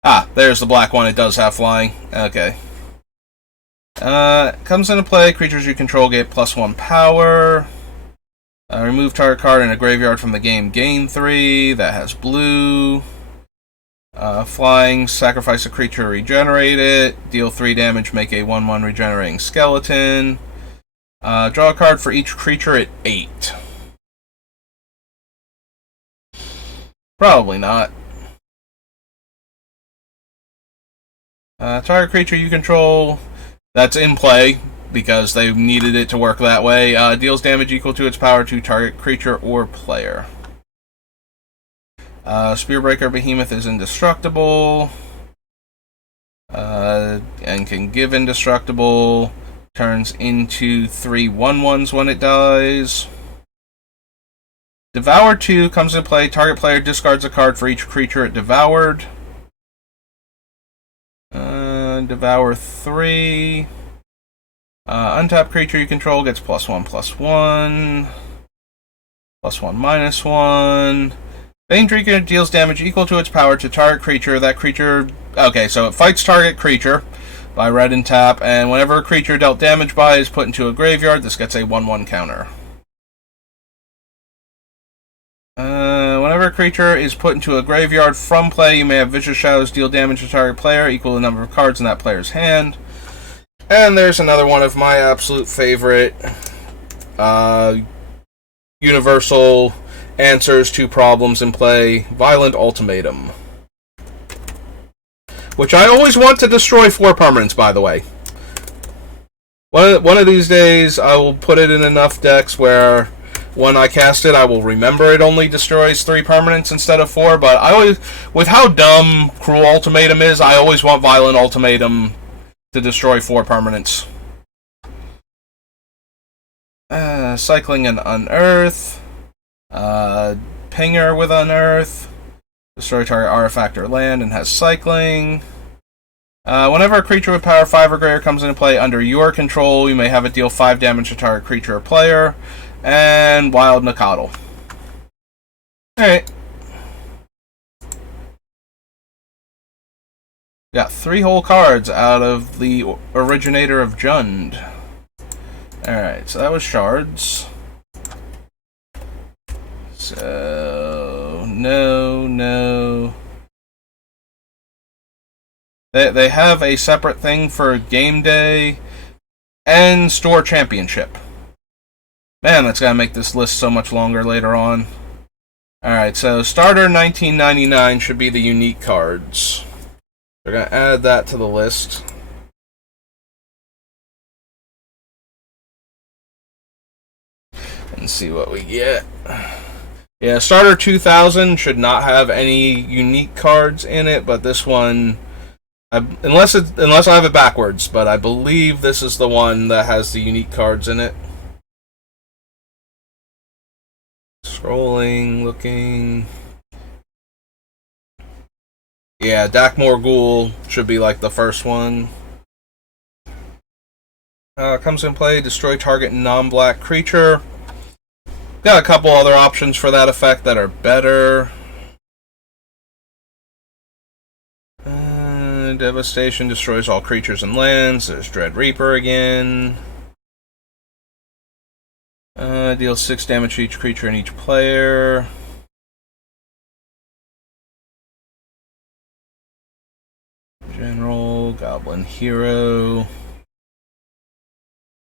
Ah, there's the black one. It does have flying. Okay. Comes into play. Creatures you control get +1 power. Remove target card in a graveyard from the game. Gain 3. That has blue. Flying. Sacrifice a creature. Regenerate it. Deal 3 damage. Make a 1/1 regenerating skeleton. Draw a card for each creature at 8. Probably not. Target creature you control that's in play because they needed it to work that way. Deals damage equal to its power to target creature or player. Spearbreaker Behemoth is indestructible and can give indestructible. Turns into 3 1/1s when it dies. Devour 2 comes into play. Target player discards a card for each creature it devoured. Devour 3. Untapped creature you control gets +1/+1. +1/-1. Bane Drinker deals damage equal to its power to target creature. That creature... Okay, so it fights target creature by red and tap, and whenever a creature dealt damage by is put into a graveyard, this gets a 1/1 counter. Whenever a creature is put into a graveyard from play, you may have Vicious Shadows deal damage to target player equal to the number of cards in that player's hand. And there's another one of my absolute favorite universal answers to problems in play, Violent Ultimatum. Which I always want to destroy 4 permanents, by the way. One of these days, I will put it in enough decks where when I cast it, I will remember it only destroys 3 permanents instead of 4, but I always, with how dumb Cruel Ultimatum is, I always want Violent Ultimatum to destroy 4 permanents. Cycling and Unearth. Pinger with Unearth. Destroy target artifact or land and has cycling. Whenever a creature with power 5 or greater comes into play under your control, you may have it deal 5 damage to target creature or player. And Wild Nacatl. Alright. Got 3 whole cards out of the Originator of Jund. Alright, so that was shards. So... No. They have a separate thing for game day and store championship. Man, that's gotta make this list so much longer later on. Alright, so starter 1999 should be the unique cards. We're gonna add that to the list. And see what we get. Yeah, starter 2000 should not have any unique cards in it, but this one... unless I have it backwards, but I believe this is the one that has the unique cards in it. Scrolling, looking. Yeah, Dakmor Ghoul should be like the first one. Comes in play, destroy target non-black creature. Got a couple other options for that effect that are better. Devastation destroys all creatures and lands. There's Dread Reaper again. Deals 6 damage to each creature and each player. General, Goblin Hero.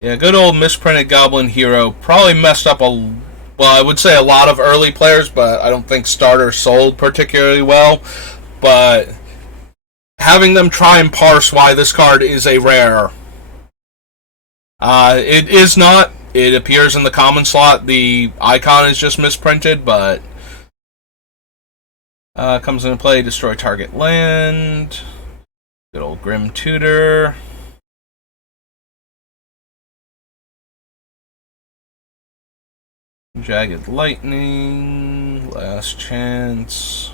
Yeah, good old misprinted Goblin Hero. Probably messed up well, I would say a lot of early players, but I don't think starters sold particularly well. But having them try and parse why this card is a rare It is not. It appears in the common slot. The icon is just misprinted, but comes into play. Destroy target land. Good old Grim Tutor. Jagged Lightning. Last Chance.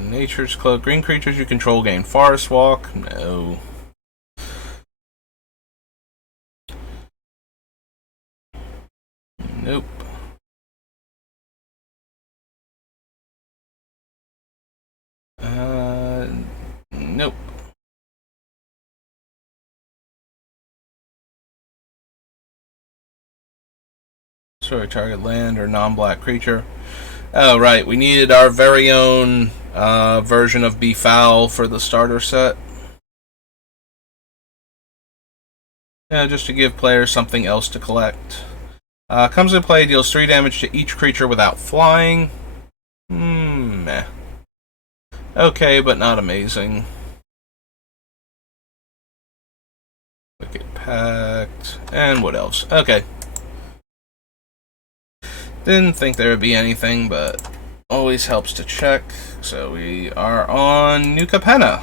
Nature's Cloak. Green creatures you control gain Forest Walk. No. Nope. Nope. Sorry, target land or non-black creature. Oh, right. We needed our very own version of Be Foul for the starter set. Yeah, just to give players something else to collect. Comes into play, deals 3 damage to each creature without flying. Meh. Okay, but not amazing. Wicked Pact. And what else? Okay. Didn't think there would be anything, but always helps to check. So we are on New Capenna.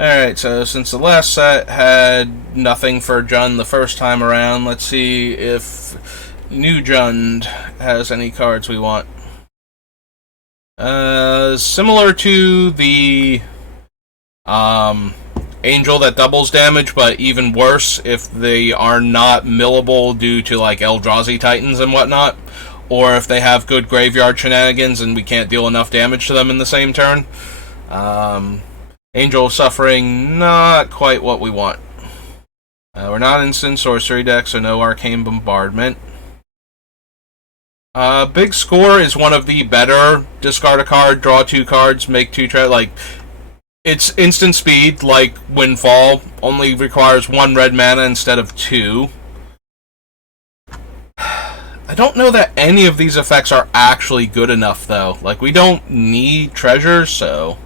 Alright, so since the last set had nothing for Jund the first time around, let's see if New Jund has any cards we want. Similar to the Angel that doubles damage, but even worse if they are not millable due to like Eldrazi Titans and whatnot, or if they have good graveyard shenanigans and we can't deal enough damage to them in the same turn. Angel Suffering, not quite what we want. We're not instant sorcery deck, so no Arcane Bombardment. Big Score is one of the better discard a card, draw 2 cards, make 2 like it's instant speed, like Windfall, only requires 1 red mana instead of 2. I don't know that any of these effects are actually good enough, though. Like, we don't need treasures, so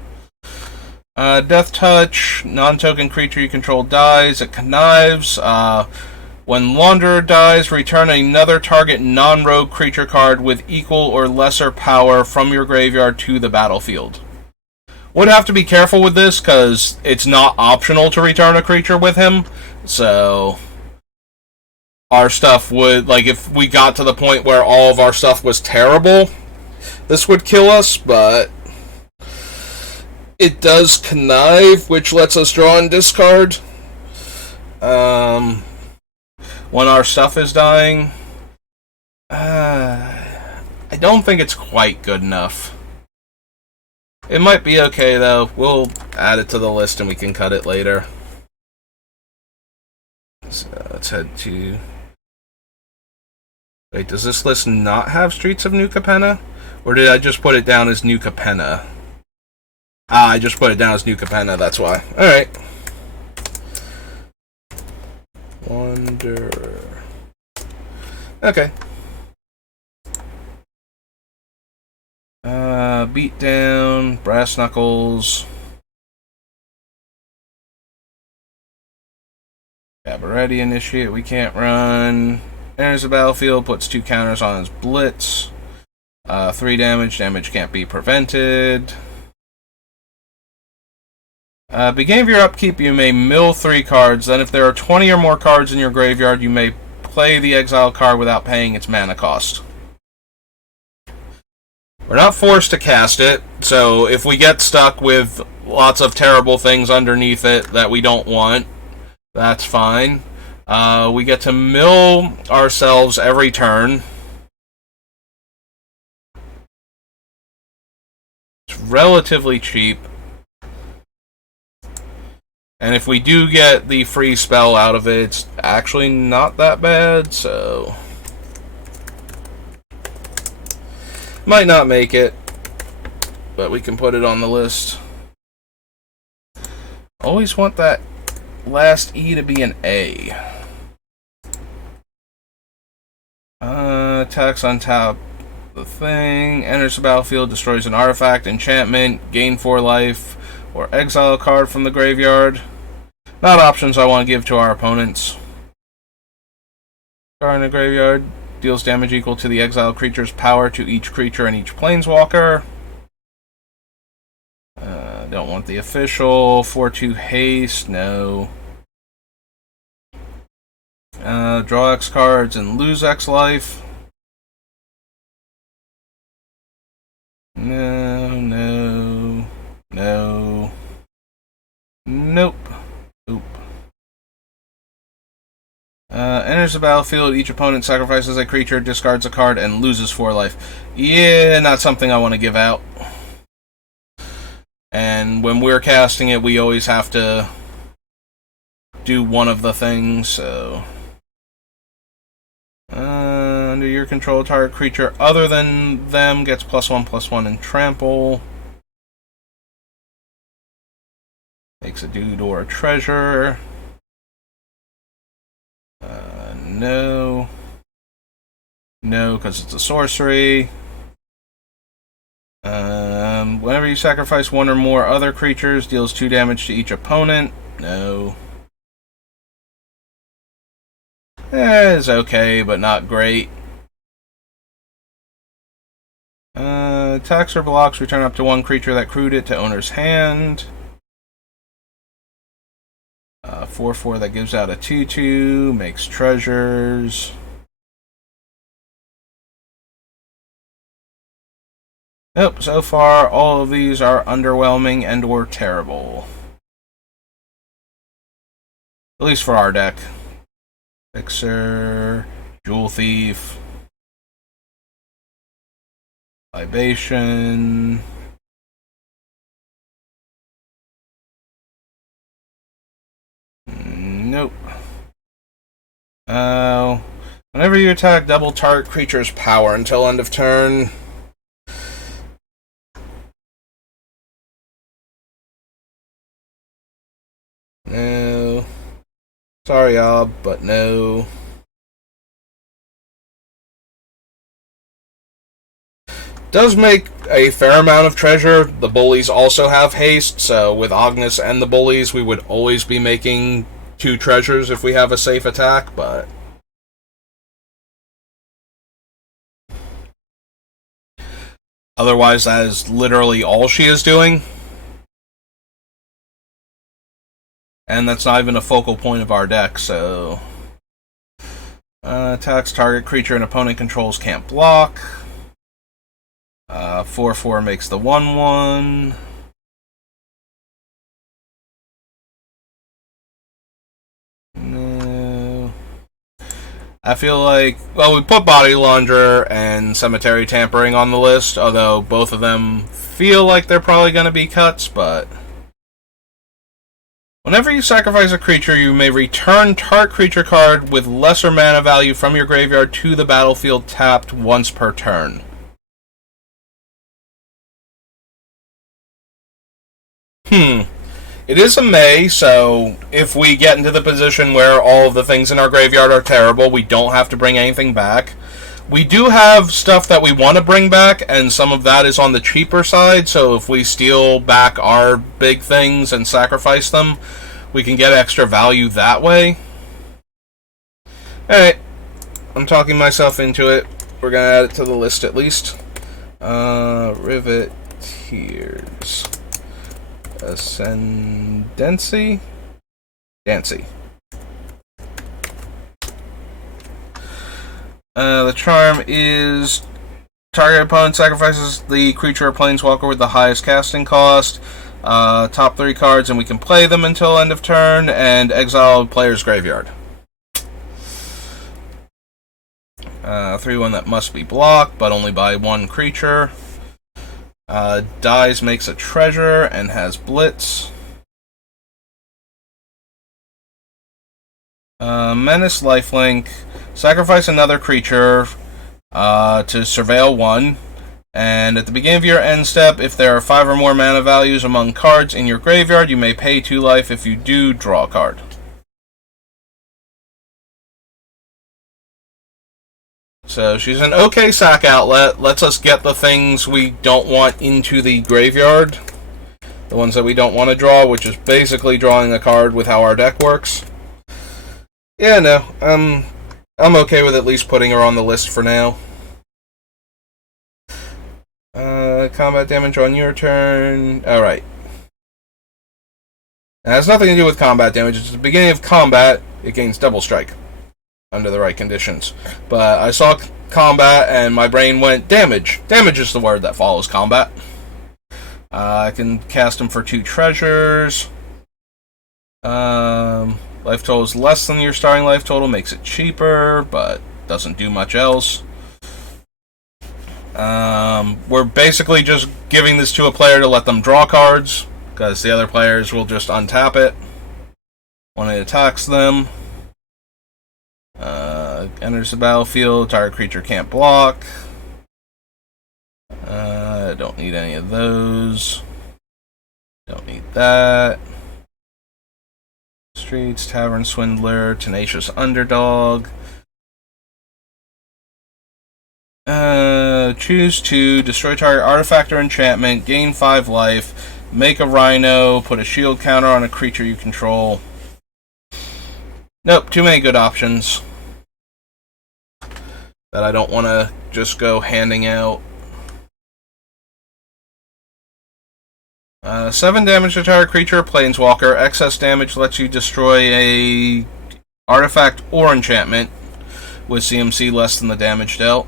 Death Touch, non-token creature you control dies, it connives. When Launderer dies, return another target non-rogue creature card with equal or lesser power from your graveyard to the battlefield. Would have to be careful with this, because it's not optional to return a creature with him, so our stuff would, like, if we got to the point where all of our stuff was terrible, this would kill us, but it does connive, which lets us draw and discard. When our stuff is dying, I don't think it's quite good enough. It might be okay, though. We'll add it to the list and we can cut it later. So let's head to... Wait, does this list not have Streets of New Capenna? Or did I just put it down as New Capenna? I just put it down as New Capenna, that's why. Alright. Wonder... Okay. Beatdown, Brass Knuckles, Cabaret Initiate, we can't run. Enters the battlefield, puts 2 counters on his Blitz. 3 damage, damage can't be prevented. Beginning of your upkeep, you may mill 3 cards. Then if there are 20 or more cards in your graveyard, you may play the exile card without paying its mana cost. We're not forced to cast it, so if we get stuck with lots of terrible things underneath it that we don't want, that's fine. We get to mill ourselves every turn. It's relatively cheap. And if we do get the free spell out of it, it's actually not that bad, so... Might not make it, but we can put it on the list. Always want that last E to be an A. Attacks on top the thing. Enters the battlefield, destroys an artifact, enchantment, gain 4 life, or exile a card from the graveyard. Not options I want to give to our opponents. Card in the graveyard deals damage equal to the exiled creature's power to each creature and each planeswalker. Don't want the official. 4/2 haste, no. Draw X cards and lose X life. No, no, no. Nope. Oop. Enters the battlefield, each opponent sacrifices a creature, discards a card, and loses 4 life. Yeah, not something I want to give out. And when we're casting it, we always have to do one of the things, so... under your control, target creature other than them gets +1/+1 and trample. Makes a dude or a treasure. No. No, because it's a sorcery. Whenever you sacrifice one or more other creatures, deals 2 damage to each opponent. No. It's okay, but not great. Attacks or blocks, return up to 1 creature that crewed it to owner's hand. 4/4 that gives out a 2/2, makes treasures. Nope, so far all of these are underwhelming and or terrible. At least for our deck. Fixer, Jewel Thief, Libation. Nope. Whenever you attack, double target creature's power until end of turn. No. Sorry, y'all, but no. Does make a fair amount of treasure. The Bullies also have haste, so with Agnes and the Bullies, we would always be making 2 treasures if we have a safe attack, but... otherwise, that is literally all she is doing. And that's not even a focal point of our deck, so... attacks target creature and opponent controls can't block. 4/4 makes the 1/1. No. I feel like... well, we put Body Launderer and Cemetery Tampering on the list, although both of them feel like they're probably going to be cuts, but... whenever you sacrifice a creature, you may return target creature card with lesser mana value from your graveyard to the battlefield tapped once per turn. It is a May, so if we get into the position where all of the things in our graveyard are terrible, we don't have to bring anything back. We do have stuff that we want to bring back, and some of that is on the cheaper side, so if we steal back our big things and sacrifice them, we can get extra value that way. Alright, I'm talking myself into it. We're going to add it to the list at least. Rivet Tears. Ascendancy? Dancy. The charm is target opponent sacrifices the creature or planeswalker with the highest casting cost. Top 3 cards, and we can play them until end of turn, and exile player's graveyard. 3/1 that must be blocked, but only by 1 creature. Dies, makes a treasure, and has Blitz. Menace, lifelink. Sacrifice another creature to surveil 1. And at the beginning of your end step, if there are 5 or more mana values among cards in your graveyard, you may pay 2 life. If you do, draw a card. So she's an okay sack outlet. Lets us get the things we don't want into the graveyard. The ones that we don't want to draw, which is basically drawing a card with how our deck works. Yeah, no. I'm okay with at least putting her on the list for now. Combat damage on your turn. Alright. It has nothing to do with combat damage. It's the beginning of combat. It gains double strike. Under the right conditions. But I saw combat and my brain went damage. Damage is the word that follows combat. I can cast them for 2 treasures. Life total is less than your starting life total. Makes it cheaper, but doesn't do much else. We're basically just giving this to a player to let them draw cards, because the other players will just untap it when it attacks them. Enters the battlefield. Target creature can't block. Don't need any of those. Don't need that. Streets, Tavern Swindler, Tenacious Underdog. Choose to destroy target artifact or enchantment, gain 5 life, make a rhino, put a shield counter on a creature you control. Nope, too many good options that I don't want to just go handing out. 7 damage to target creature, planeswalker. Excess damage lets you destroy a artifact or enchantment with CMC less than the damage dealt.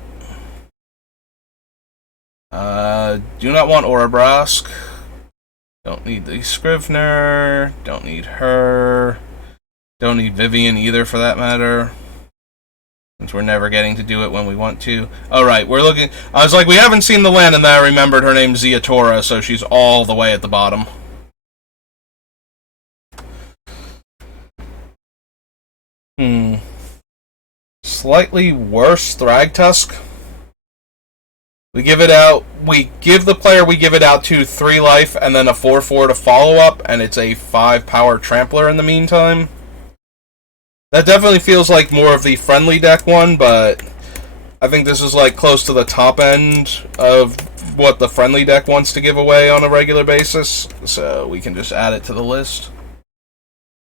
Do not want Orabrask. Don't need the Scrivener. Don't need her. Don't need Vivian either, for that matter. Since we're never getting to do it when we want to. Alright, we're looking... I was like, we haven't seen the land, and then I remembered her name's Ziatora, so she's all the way at the bottom. Slightly worse Thragtusk. We give it out... We give the player we give it out to 3 life, and then a 4/4 to follow up, and it's a 5 power Trampler in the meantime. That definitely feels like more of the friendly deck one, but I think this is like close to the top end of what the friendly deck wants to give away on a regular basis, so we can just add it to the list.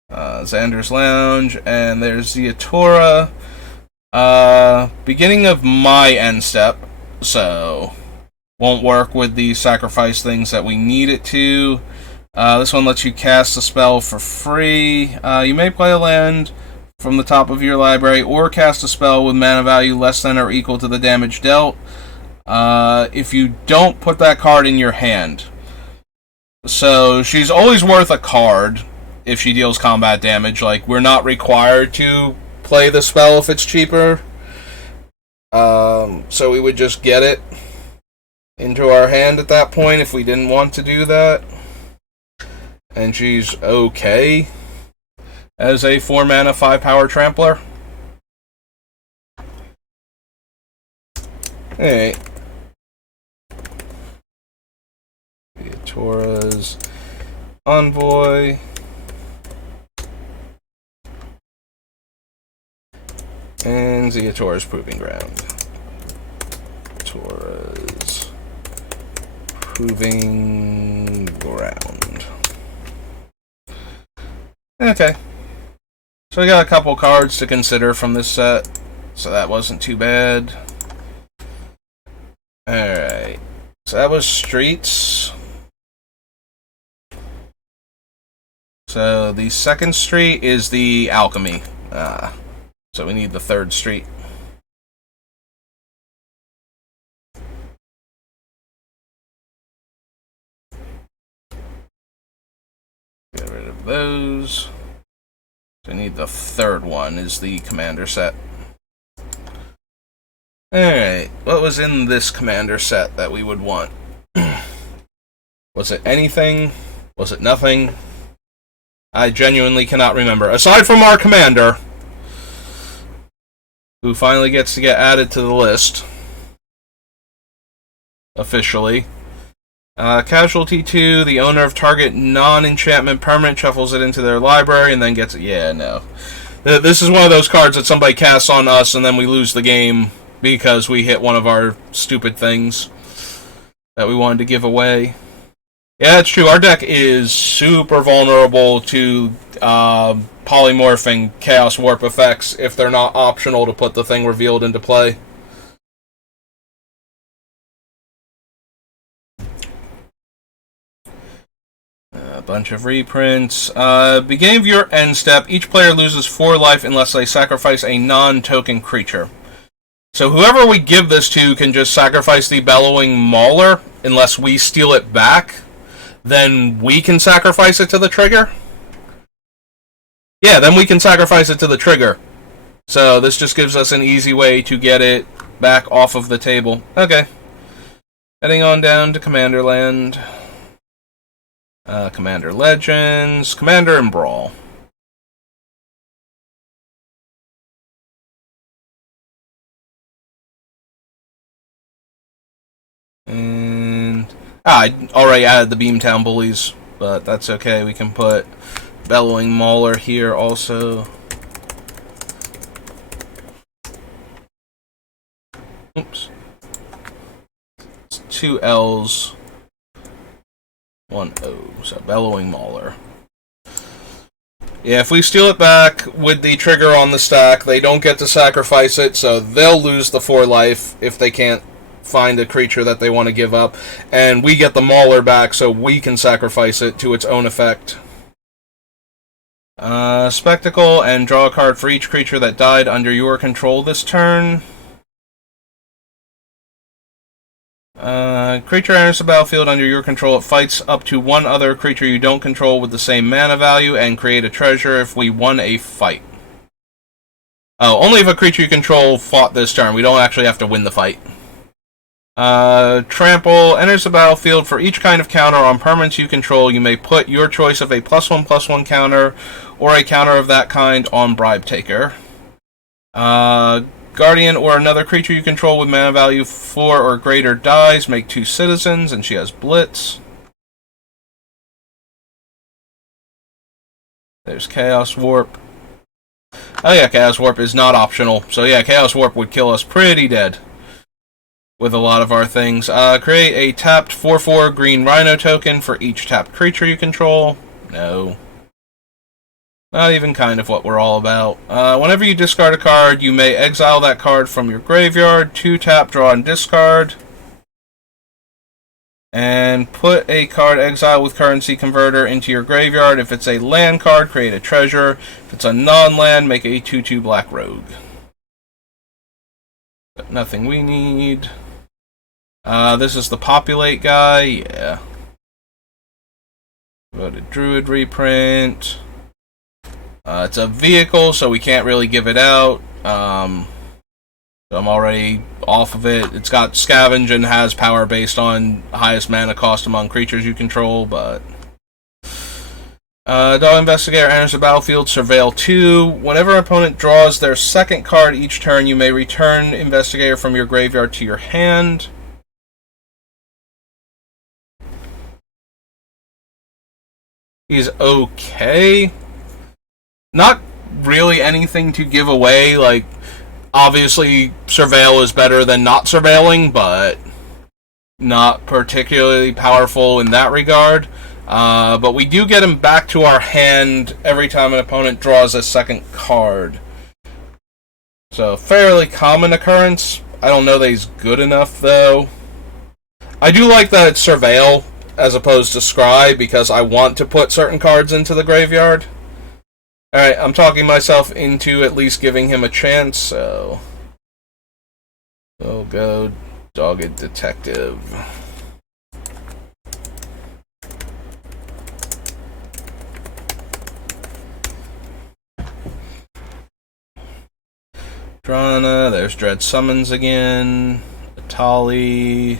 Xander's Lounge, and there's Ziatora. Beginning of my end step, so won't work with the sacrifice things that we need it to. This one lets you cast a spell for free. You may play a land from the top of your library, or cast a spell with mana value less than or equal to the damage dealt. If you don't put that card in your hand. So she's always worth a card if she deals combat damage. Like, we're not required to play the spell if it's cheaper. So we would just get it into our hand at that point if we didn't want to do that. And she's okay as a 4 mana 5 power Trampler. Alright. Ziatora's Envoy. And Ziatora's Proving Ground. Ziatora's Proving Ground. Okay. So we got a couple cards to consider from this set, so that wasn't too bad. Alright. So that was Streets. So the second street is the Alchemy. So we need the third street. Get rid of those. So we need the third one, is the commander set. Alright, what was in this commander set that we would want? Was it anything? Was it nothing? I genuinely cannot remember. Aside from our commander, who finally gets to get added to the list. Officially. Casualty 2, the owner of target non-enchantment permanent shuffles it into their library and then gets it. Yeah, no. This is one of those cards that somebody casts on us and then we lose the game because we hit one of our stupid things that we wanted to give away. Yeah, it's true. Our deck is super vulnerable to polymorphing Chaos Warp effects if they're not optional to put the thing revealed into play. A bunch of reprints. Beginning of your end step, each player loses 4 life unless they sacrifice a non-token creature. So whoever we give this to can just sacrifice the Bellowing Mauler unless we steal it back. Then we can sacrifice it to the trigger? Yeah, then we can sacrifice it to the trigger. So this just gives us an easy way to get it back off of the table. Okay. Heading on down to Commander Land. Commander Legends. Commander and Brawl. And I already added the Beamtown Bullies, but that's okay. We can put Bellowing Mauler here also. Oops. It's 2 L's, 1 O. So Bellowing Mauler. Yeah, if we steal it back with the trigger on the stack, they don't get to sacrifice it, so they'll lose the 4 life if they can't find a creature that they want to give up, and we get the Mauler back so we can sacrifice it to its own effect. Spectacle, and draw a card for each creature that died under your control this turn. Creature enters the battlefield under your control. It fights up to 1 other creature you don't control with the same mana value and create a treasure if we won a fight. Oh, only if a creature you control fought this turn. We don't actually have to win the fight. Trample enters the battlefield. For each kind of counter on permanents you control, you may put your choice of a +1/+1 counter or a counter of that kind on Bribe Taker. Guardian or another creature you control with mana value 4 or greater dies. Make 2 citizens, and she has Blitz. There's Chaos Warp. Oh yeah, Chaos Warp is not optional. So yeah, Chaos Warp would kill us pretty dead with a lot of our things. Create a tapped 4/4 green Rhino token for each tapped creature you control. No. Not even kind of what we're all about. Whenever you discard a card, you may exile that card from your graveyard. 2 tap, draw, and discard. And put a card exile with currency converter into your graveyard. If it's a land card, create a treasure. If it's a non-land, make a 2/2 black rogue. But nothing we need. This is the populate guy. Yeah. Go to Druid reprint. It's a vehicle, so we can't really give it out. So I'm already off of it. It's got scavenge and has power based on highest mana cost among creatures you control, but... Dog Investigator enters the battlefield, Surveil 2. Whenever an opponent draws their second card each turn, you may return Investigator from your graveyard to your hand. He's okay. Not really anything to give away. Like, obviously, Surveil is better than not surveilling, but not particularly powerful in that regard. But we do get him back to our hand every time an opponent draws a second card. So, fairly common occurrence. I don't know that he's good enough, though. I do like that it's Surveil as opposed to Scry, because I want to put certain cards into the graveyard. Alright, I'm talking myself into at least giving him a chance, so... We'll go Dogged Detective. Drana, there's Dread Summons again. Atali.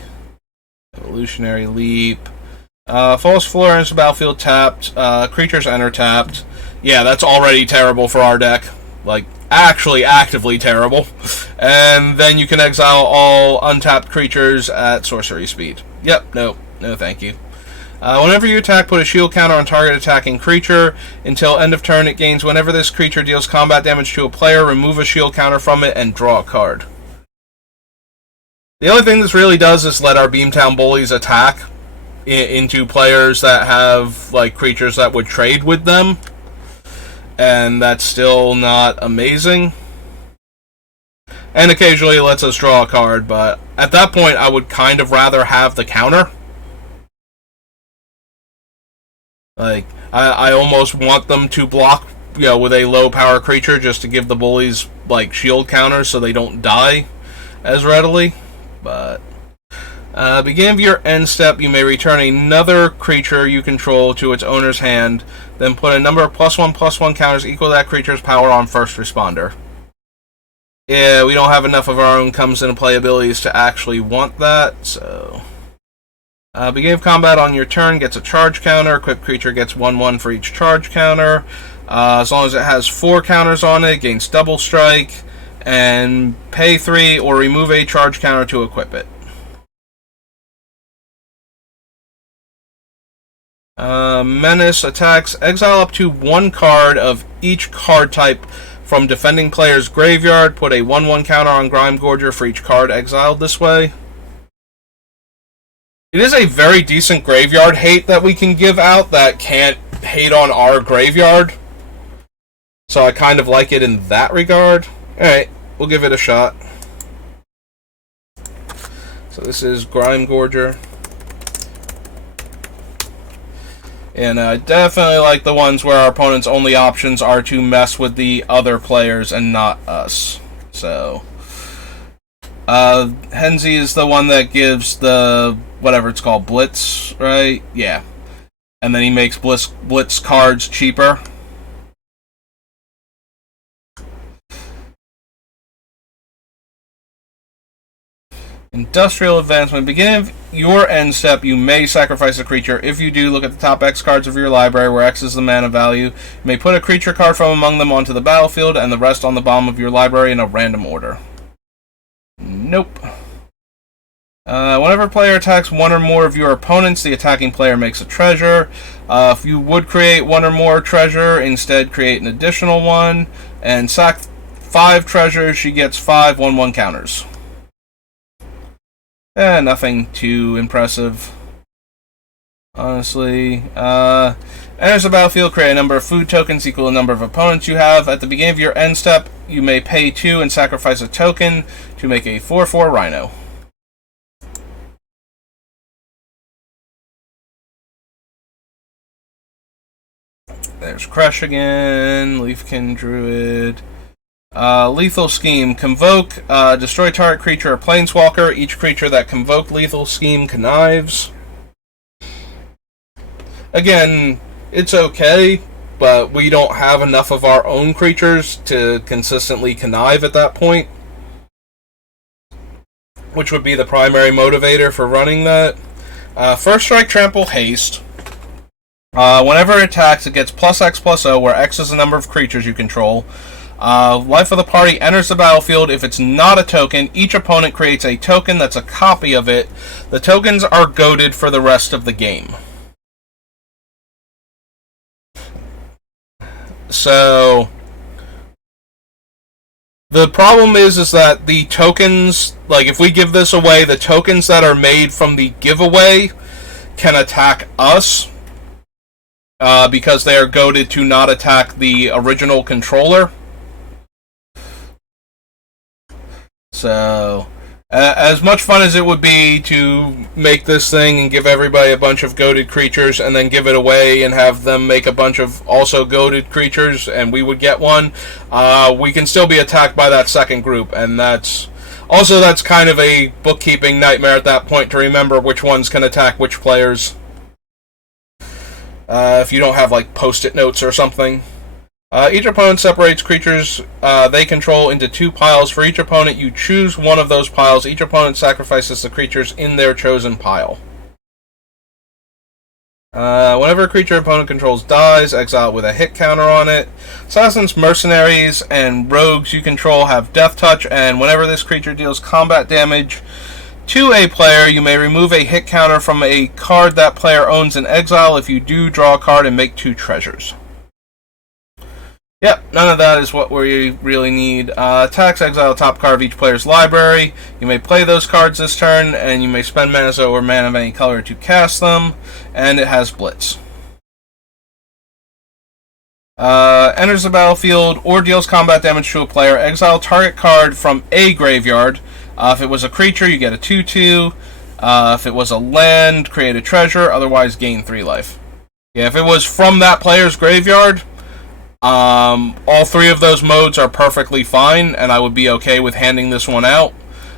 Evolutionary Leap. False Floor enters the battlefield tapped. Creatures enter tapped. Yeah, that's already terrible for our deck. Like, actually actively terrible. And then you can exile all untapped creatures at sorcery speed. Yep, no thank you. Whenever you attack, put a shield counter on target attacking creature. Until end of turn, it gains whenever this creature deals combat damage to a player, remove a shield counter from it, and draw a card. The only thing this really does is let our Beamtown Bullies attack into players that have like creatures that would trade with them, and that's still not amazing. And occasionally lets us draw a card, but at that point I would kind of rather have the counter. Like, I almost want them to block, with a low power creature just to give the Bullies like shield counters so they don't die as readily. But beginning of your end step, you may return another creature you control to its owner's hand, then put a number of +1/+1 counters equal to that creature's power on first responder. Yeah, we don't have enough of our own comes into play abilities to actually want that, so... beginning of combat on your turn gets a charge counter. Equipped creature gets 1/1 for each charge counter. As long as it has 4 counters on it, gains double strike, and pay 3 or remove a charge counter to equip it. Menace attacks. Exile up to 1 card of each card type from defending player's graveyard. Put a 1/1 counter on Grimegorger for each card exiled this way. It is a very decent graveyard hate that we can give out that can't hate on our graveyard. So I kind of like it in that regard. Alright, we'll give it a shot. So this is Grimegorger. And I definitely like the ones where our opponent's only options are to mess with the other players and not us. So, Henzi is the one that gives the, whatever it's called, Blitz, right? Yeah. And then he makes Blitz cards cheaper. Industrial Advancement. Beginning of your end step, you may sacrifice a creature. If you do, look at the top X cards of your library, where X is the mana value. You may put a creature card from among them onto the battlefield, and the rest on the bottom of your library in a random order. Nope. Whenever a player attacks one or more of your opponents, the attacking player makes a treasure. If you would create one or more treasure, instead create an additional one, and sack 5 treasures, she gets 5 1/1 counters. Nothing too impressive, honestly. Enters the battlefield, create a number of food tokens equal to the number of opponents you have. At the beginning of your end step, you may pay 2 and sacrifice a token to make a 4/4 Rhino. There's Crush again, Leafkin Druid. Lethal Scheme. Convoke, destroy target creature or planeswalker. Each creature that convoked Lethal Scheme connives. Again, it's okay, but we don't have enough of our own creatures to consistently connive at that point, which would be the primary motivator for running that. First Strike, Trample, Haste. Whenever it attacks, it gets +X/+0, where X is the number of creatures you control. Life of the party enters the battlefield. If it's not a token, each opponent creates a token that's a copy of it. The tokens are goaded for the rest of the game. So, the problem is that the tokens, like if we give this away, the tokens that are made from the giveaway can attack us, because they are goaded to not attack the original controller. So, as much fun as it would be to make this thing and give everybody a bunch of goated creatures and then give it away and have them make a bunch of also goated creatures and we would get one, we can still be attacked by that second group, and that's kind of a bookkeeping nightmare at that point to remember which ones can attack which players. If you don't have like post-it notes or something. Each opponent separates creatures they control into 2 piles. For each opponent, you choose one of those piles. Each opponent sacrifices the creatures in their chosen pile. Whenever a creature opponent controls dies, exile it with a hit counter on it. Assassins, mercenaries, and rogues you control have death touch, and whenever this creature deals combat damage to a player, you may remove a hit counter from a card that player owns in exile. If you do, draw a card and make 2 treasures. Yep, none of that is what we really need. Attacks, exile a top card of each player's library. You may play those cards this turn, and you may spend mana or mana of any color to cast them. And it has Blitz. Enters the battlefield or deals combat damage to a player. Exile target card from a graveyard. If it was a creature, you get a 2/2. If it was a land, create a treasure. Otherwise, gain 3 life. Yeah, if it was from that player's graveyard, all 3 of those modes are perfectly fine, and I would be okay with handing this one out.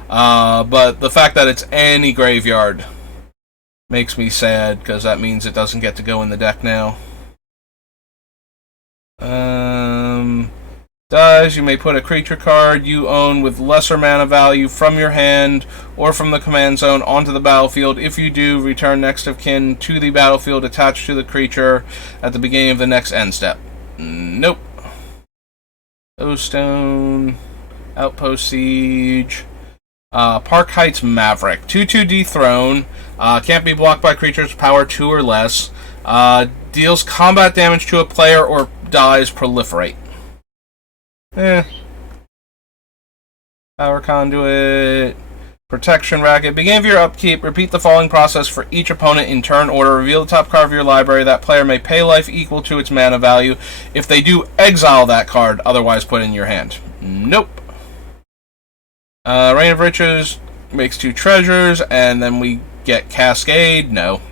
But the fact that it's any graveyard makes me sad, because that means it doesn't get to go in the deck now. Dies, you may put a creature card you own with lesser mana value from your hand or from the command zone onto the battlefield. If you do, return next of kin to the battlefield attached to the creature at the beginning of the next end step. Nope. O-Stone, Outpost Siege, Park Heights Maverick. 2/2 Dethrone. Can't be blocked by creatures power 2 or less. Deals combat damage to a player or dies Proliferate. Power Conduit. Protection Racket. Beginning of your upkeep, repeat the following process for each opponent in turn order. Reveal the top card of your library. That player may pay life equal to its mana value. If they do, exile that card, otherwise put it in your hand. Nope. Reign of Riches makes 2 treasures, and then we get Cascade. No.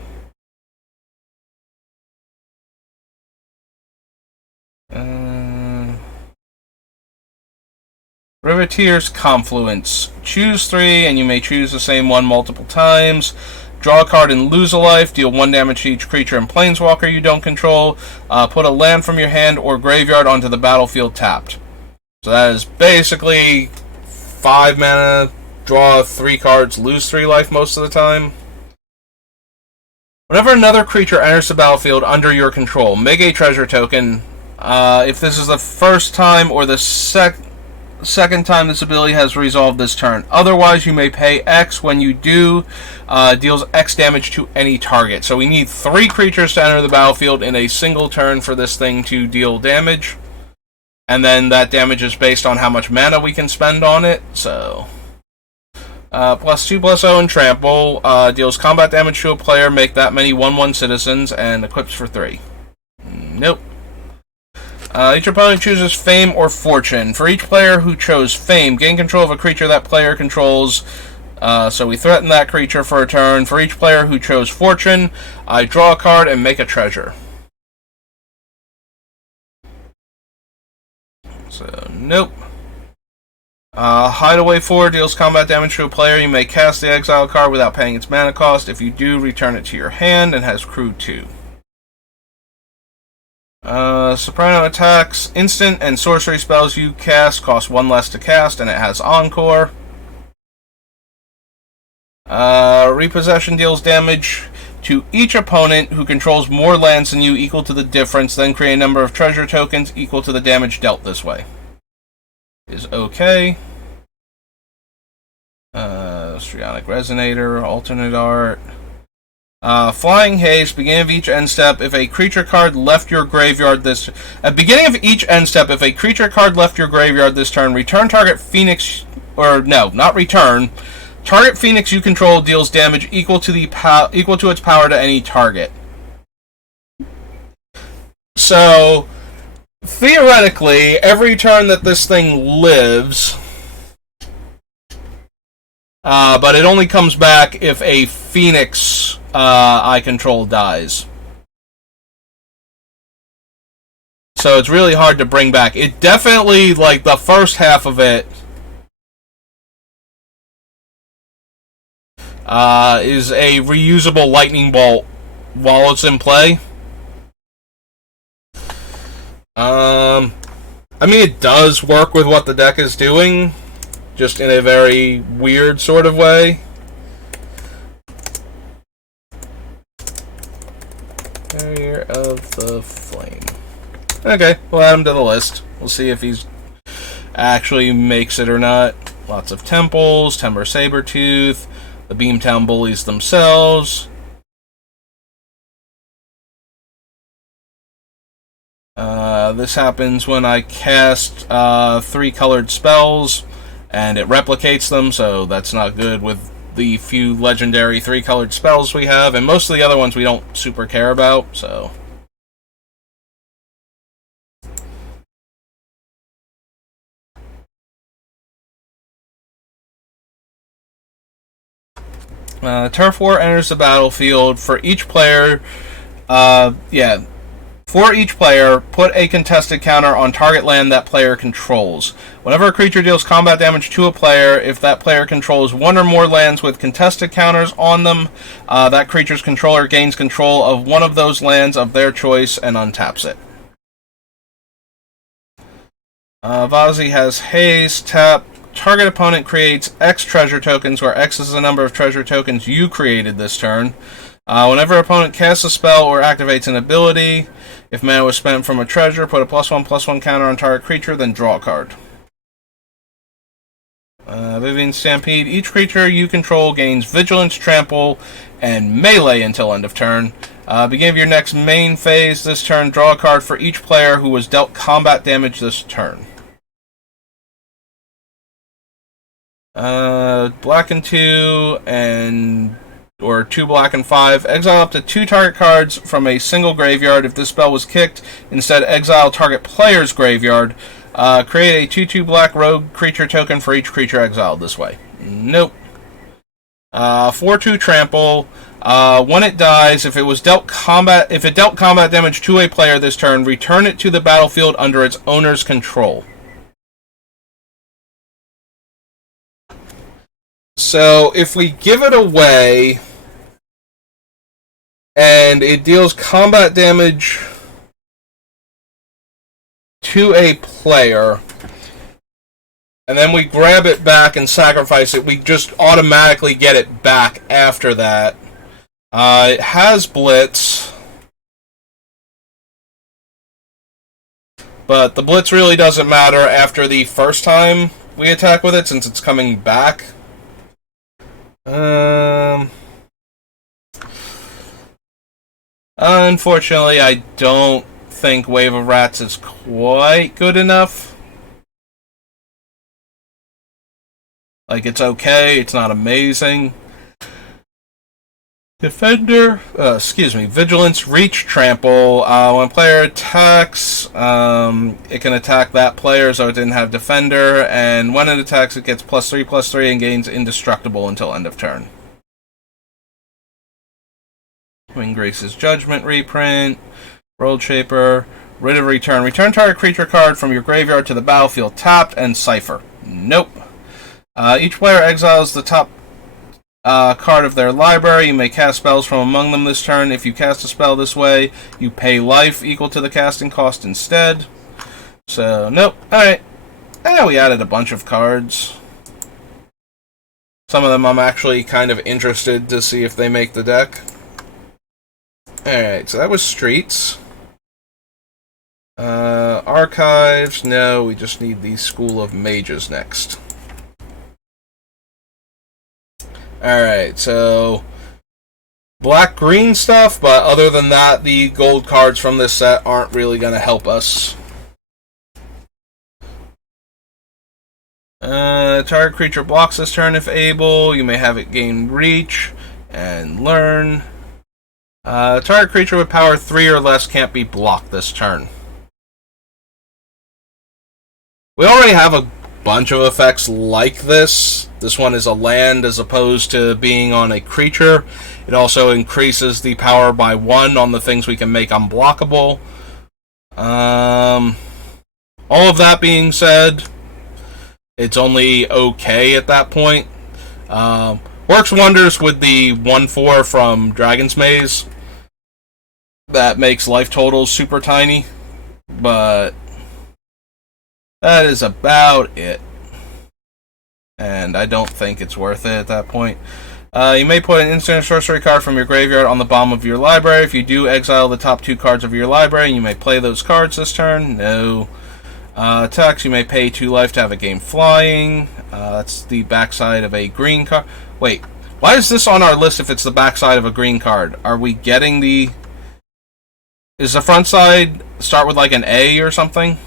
Riveteer's Confluence. Choose 3, and you may choose the same one multiple times. Draw a card and lose a life. Deal 1 damage to each creature and planeswalker you don't control. Put a land from your hand or graveyard onto the battlefield tapped. So that is basically 5 mana, draw 3 cards, lose 3 life most of the time. Whenever another creature enters the battlefield under your control, make a treasure token. If this is the first time or the second time this ability has resolved this turn. Otherwise, you may pay X. When you do, deals X damage to any target. So we need 3 creatures to enter the battlefield in a single turn for this thing to deal damage. And then that damage is based on how much mana we can spend on it. So, +2/+0 and Trample. Deals combat damage to a player. Make that many 1/1 citizens and equips for 3. Nope. Each opponent chooses Fame or Fortune. For each player who chose Fame, gain control of a creature that player controls. So we threaten that creature for a turn. For each player who chose Fortune, I draw a card and make a treasure. So, nope. Hideaway 4 deals combat damage to a player. You may cast the exile card without paying its mana cost. If you do, return it to your hand and has crew 2. Soprano attacks. Instant and sorcery spells you cast cost 1 less to cast, and it has Encore. Repossession deals damage to each opponent who controls more lands than you equal to the difference, then create a number of treasure tokens equal to the damage dealt this way. Is okay. Strionic Resonator, alternate art. Flying Haste, beginning of each end step, if a creature card left your graveyard this... At beginning of each end step, if a creature card left your graveyard this turn, return target Phoenix... Or, no, not return. Target Phoenix you control deals damage equal to its power to any target. So, theoretically, every turn that this thing lives... but it only comes back if a Phoenix I control dies. So it's really hard to bring back. It definitely, like, the first half of it is a reusable lightning bolt while it's in play. I mean, it does work with what the deck is doing, just in a very weird sort of way. Barrier of the Flame. Okay, we'll add him to the list. We'll see if he's actually makes it or not. Lots of temples, Timber Sabertooth, the Beamtown Bullies themselves. This happens when I cast 3 colored spells, and it replicates them, so that's not good with the few legendary 3 colored spells we have, and most of the other ones we don't super care about, so... Turf War enters the battlefield. For each player, put a contested counter on target land that player controls. Whenever a creature deals combat damage to a player, if that player controls 1 or more lands with contested counters on them, that creature's controller gains control of one of those lands of their choice and untaps it. Vazi has haste, tap. Target opponent creates X treasure tokens, where X is the number of treasure tokens you created this turn. Whenever opponent casts a spell or activates an ability, if mana was spent from a treasure, put a +1/+1 counter on target creature, then draw a card. Vivian Stampede. Each creature you control gains Vigilance, Trample, and Melee until end of turn. Beginning of your next main phase this turn, draw a card for each player who was dealt combat damage this turn. Black and 2 or 2 black and 5. Exile up to 2 target cards from a single graveyard. If this spell was kicked, instead exile target player's graveyard. Create a 2/2 black rogue creature token for each creature exiled this way. Nope. 4/2 trample. When it dies, if it dealt combat damage to a player this turn, return it to the battlefield under its owner's control. So, if we give it away, and it deals combat damage to a player, and then we grab it back and sacrifice it, we just automatically get it back after that. It has Blitz, but the Blitz really doesn't matter after the first time we attack with it, since it's coming back. Unfortunately, I don't think Wave of Rats is quite good enough. Like, it's okay, it's not amazing. Vigilance, Reach, Trample. When a player attacks, it can attack that player, so it didn't have Defender, and when it attacks, it gets +3/+3 and gains Indestructible until end of turn. Winggrace's Judgment reprint. World Shaper. Writ of Return. Return target creature card from your graveyard to the battlefield tapped, and Cipher. Nope. Each player exiles the top card of their library. You may cast spells from among them this turn. If you cast a spell this way, you pay life equal to the casting cost instead. So, nope. Alright. We added a bunch of cards. Some of them I'm actually kind of interested to see if they make the deck. Alright, so that was Streets. Archives. No, we just need the School of Mages next. Alright, so black-green stuff, but other than that, the gold cards from this set aren't really going to help us. Target creature blocks this turn if able. You may have it gain Reach and Learn. Target creature with power 3 or less can't be blocked this turn. We already have a bunch of effects like this. This one is a land as opposed to being on a creature. It also increases the power by 1 on the things we can make unblockable. All of that being said, it's only okay at that point. Works wonders with the 1/4 from Dragon's Maze. That makes life totals super tiny. But that is about it. And I don't think it's worth it at that point. You may put an instant sorcery card from your graveyard on the bottom of your library. If you do, exile the top 2 cards of your library. You may play those cards this turn. No. Attacks, you may pay 2 life to have a game flying. That's the backside of a green card. Wait, why is this on our list if it's the backside of a green card? Are we getting the... Is the front side start with like an A or something?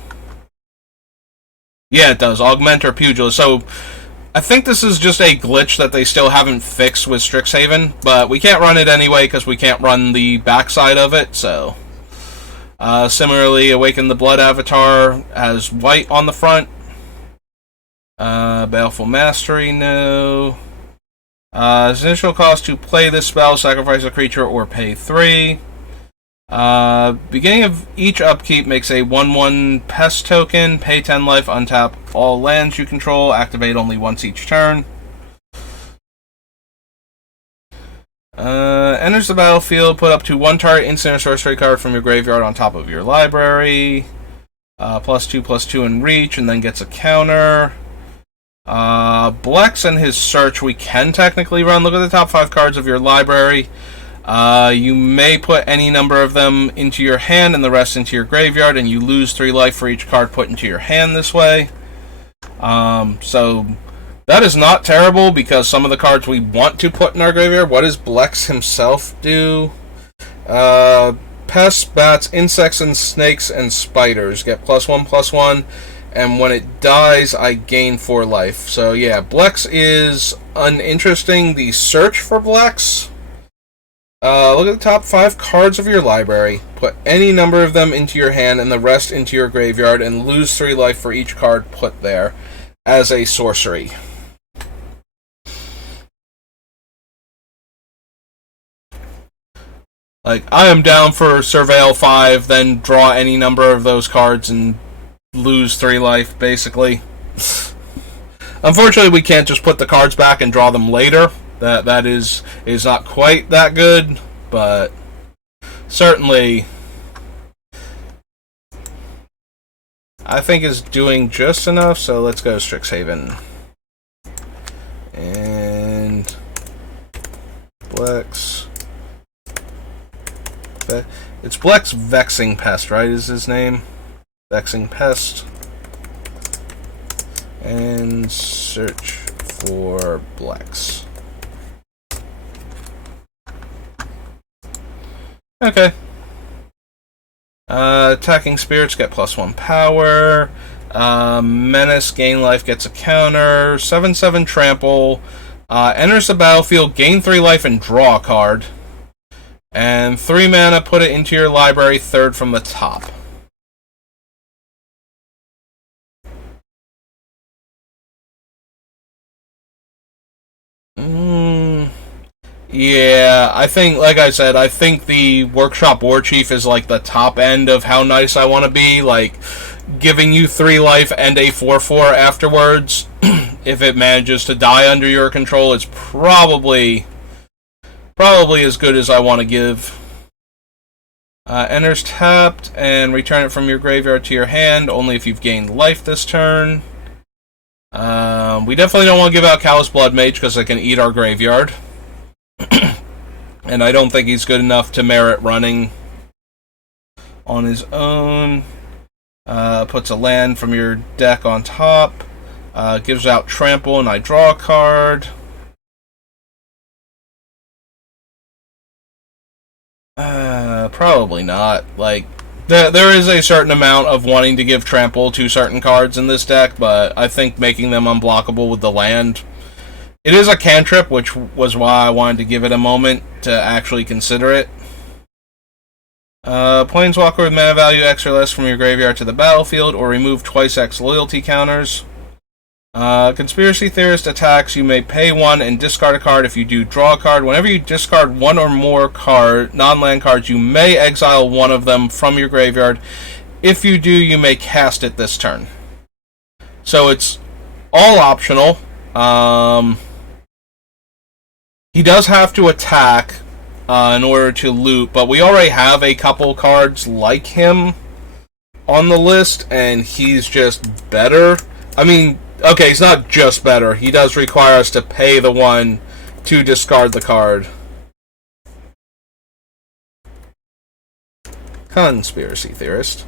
Yeah, it does. Augment or Pugilist. So I think this is just a glitch that they still haven't fixed with Strixhaven, but we can't run it anyway because we can't run the backside of it, so... similarly, Awaken the Blood avatar has white on the front. Baleful Mastery, no. Initial cost to play this spell, sacrifice a creature or pay 3. Beginning of each upkeep makes a 1/1 pest token, pay 10 life, untap all lands you control, activate only once each turn. Enters the battlefield, put up to 1 target instant or sorcery card from your graveyard on top of your library. +2/+2 in reach, and then gets a counter. Blex and his search we can technically run. Look at the top 5 cards of your library. You may put any number of them into your hand and the rest into your graveyard, and you lose 3 life for each card put into your hand this way. So that is not terrible because some of the cards we want to put in our graveyard. What does Blex himself do? Pests, bats, insects, and snakes and spiders get +1/+1, and when it dies, I gain 4 life. So yeah, Blex is uninteresting. The search for Blex. Look at the top 5 cards of your library. Put any number of them into your hand and the rest into your graveyard, and lose 3 life for each card put there as a sorcery. Like, I am down for Surveil 5, then draw any number of those cards and lose 3 life, basically. Unfortunately, we can't just put the cards back and draw them later. That is not quite that good, but certainly I think is doing just enough. So let's go Strixhaven and Blex. It's Blex Vexing Pest, right? Is his name Vexing Pest? And search for Blex. Okay. Attacking spirits get +1 power. Menace, gain life, gets a counter. 7/7 trample. Enters the battlefield, gain 3 life, and draw a card. And 3 mana, put it into your library, 3rd from the top. Yeah, I think, like I said, I think the Workshop War Chief is like the top end of how nice I want to be. Like, giving you 3 life and a 4/4 afterwards, if it manages to die under your control, is probably as good as I want to give. Enters tapped, and return it from your graveyard to your hand, only if you've gained life this turn. We definitely don't want to give out Callous Blood Mage, because it can eat our graveyard. And I don't think he's good enough to merit running on his own. Puts a land from your deck on top. Gives out Trample, and I draw a card. Probably not. Like, there is a certain amount of wanting to give Trample to certain cards in this deck, but I think making them unblockable with the land... It is a cantrip, which was why I wanted to give it a moment to actually consider it. Planeswalker with mana value X or less from your graveyard to the battlefield, or remove twice X loyalty counters. Conspiracy Theorist attacks, you may pay 1 and discard a card. If you do, draw a card. Whenever you discard 1 or more non-land cards, you may exile 1 of them from your graveyard. If you do, you may cast it this turn. So it's all optional. He does have to attack in order to loot, but we already have a couple cards like him on the list, and he's just better. I mean, okay, he's not just better. He does require us to pay the 1 to discard the card. Conspiracy Theorist.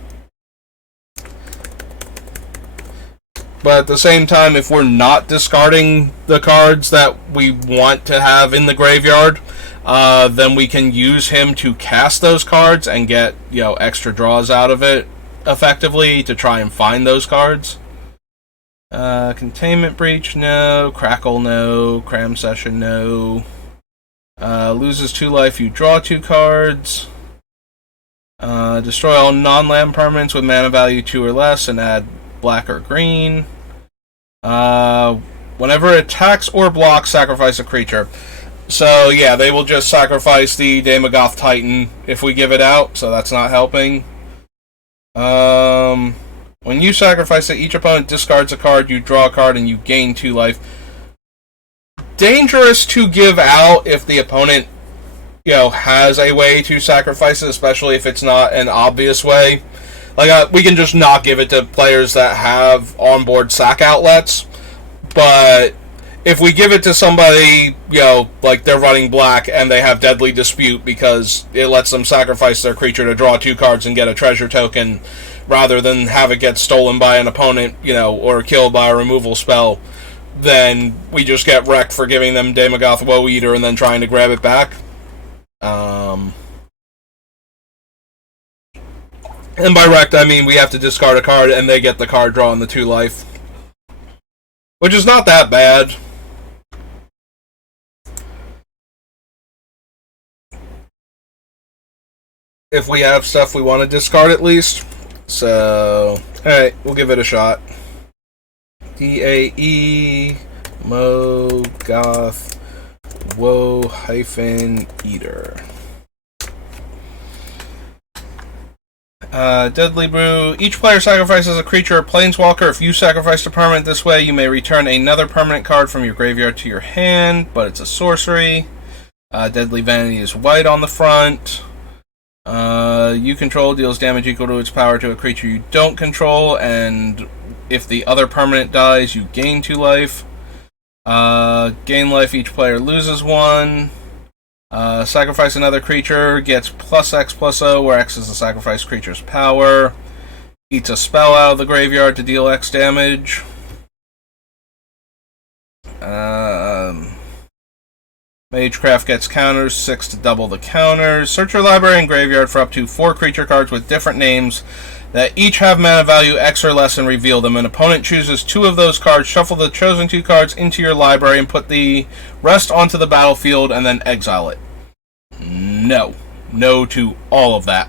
But at the same time, if we're not discarding the cards that we want to have in the graveyard, then we can use him to cast those cards and get, extra draws out of it effectively to try and find those cards. Containment Breach, no. Crackle, no. Cram Session, no. Loses 2 life, you draw 2 cards. Destroy all non-land permanents with mana value 2 or less and add black or green. Whenever it attacks or blocks, sacrifice a creature. So, yeah, they will just sacrifice the Daemogoth Titan if we give it out, so that's not helping. When you sacrifice it, each opponent discards a card, you draw a card, and you gain 2 life. Dangerous to give out if the opponent, has a way to sacrifice it, especially if it's not an obvious way. Like, we can just not give it to players that have onboard sack outlets, but if we give it to somebody, like they're running black and they have Deadly Dispute because it lets them sacrifice their creature to draw 2 cards and get a treasure token rather than have it get stolen by an opponent, or killed by a removal spell, then we just get wrecked for giving them Daemogoth Woe Eater and then trying to grab it back. And by wrecked, I mean we have to discard a card and they get the card draw and the 2 life. Which is not that bad. If we have stuff we want to discard at least. So, alright, we'll give it a shot. DAE Mogoth Woe-Eater. Deadly Brew. Each player sacrifices a creature or planeswalker. If you sacrifice a permanent this way, you may return another permanent card from your graveyard to your hand, but it's a sorcery. Deadly Vanity is white on the front. You control deals damage equal to its power to a creature you don't control, and if the other permanent dies, you gain 2 life. Gain life, each player loses 1. Sacrifice another creature, gets +X/+O, where X is the sacrificed creature's power. Eats a spell out of the graveyard to deal X damage. Magecraft gets counters, 6 to double the counters. Search your library and graveyard for up to 4 creature cards with different names that each have mana value X or less and reveal them. An opponent chooses 2 of those cards, shuffle the chosen 2 cards into your library and put the rest onto the battlefield and then exile it. No. No to all of that.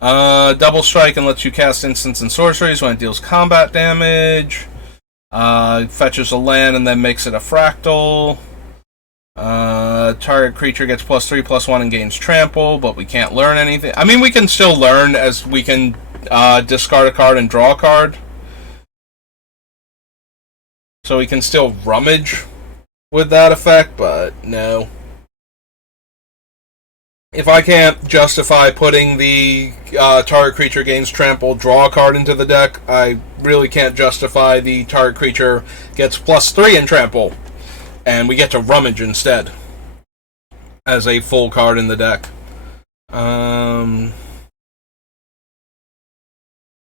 Double strike and lets you cast instants and sorceries when it deals combat damage. Fetches a land and then makes it a fractal. Target creature gets +3/+1 and gains trample, but we can't learn anything. I mean, we can still learn as we can discard a card and draw a card. So we can still rummage with that effect, but no. If I can't justify putting the target creature gains trample, draw a card into the deck, I really can't justify the target creature gets +3 in trample, and we get to rummage instead as a full card in the deck.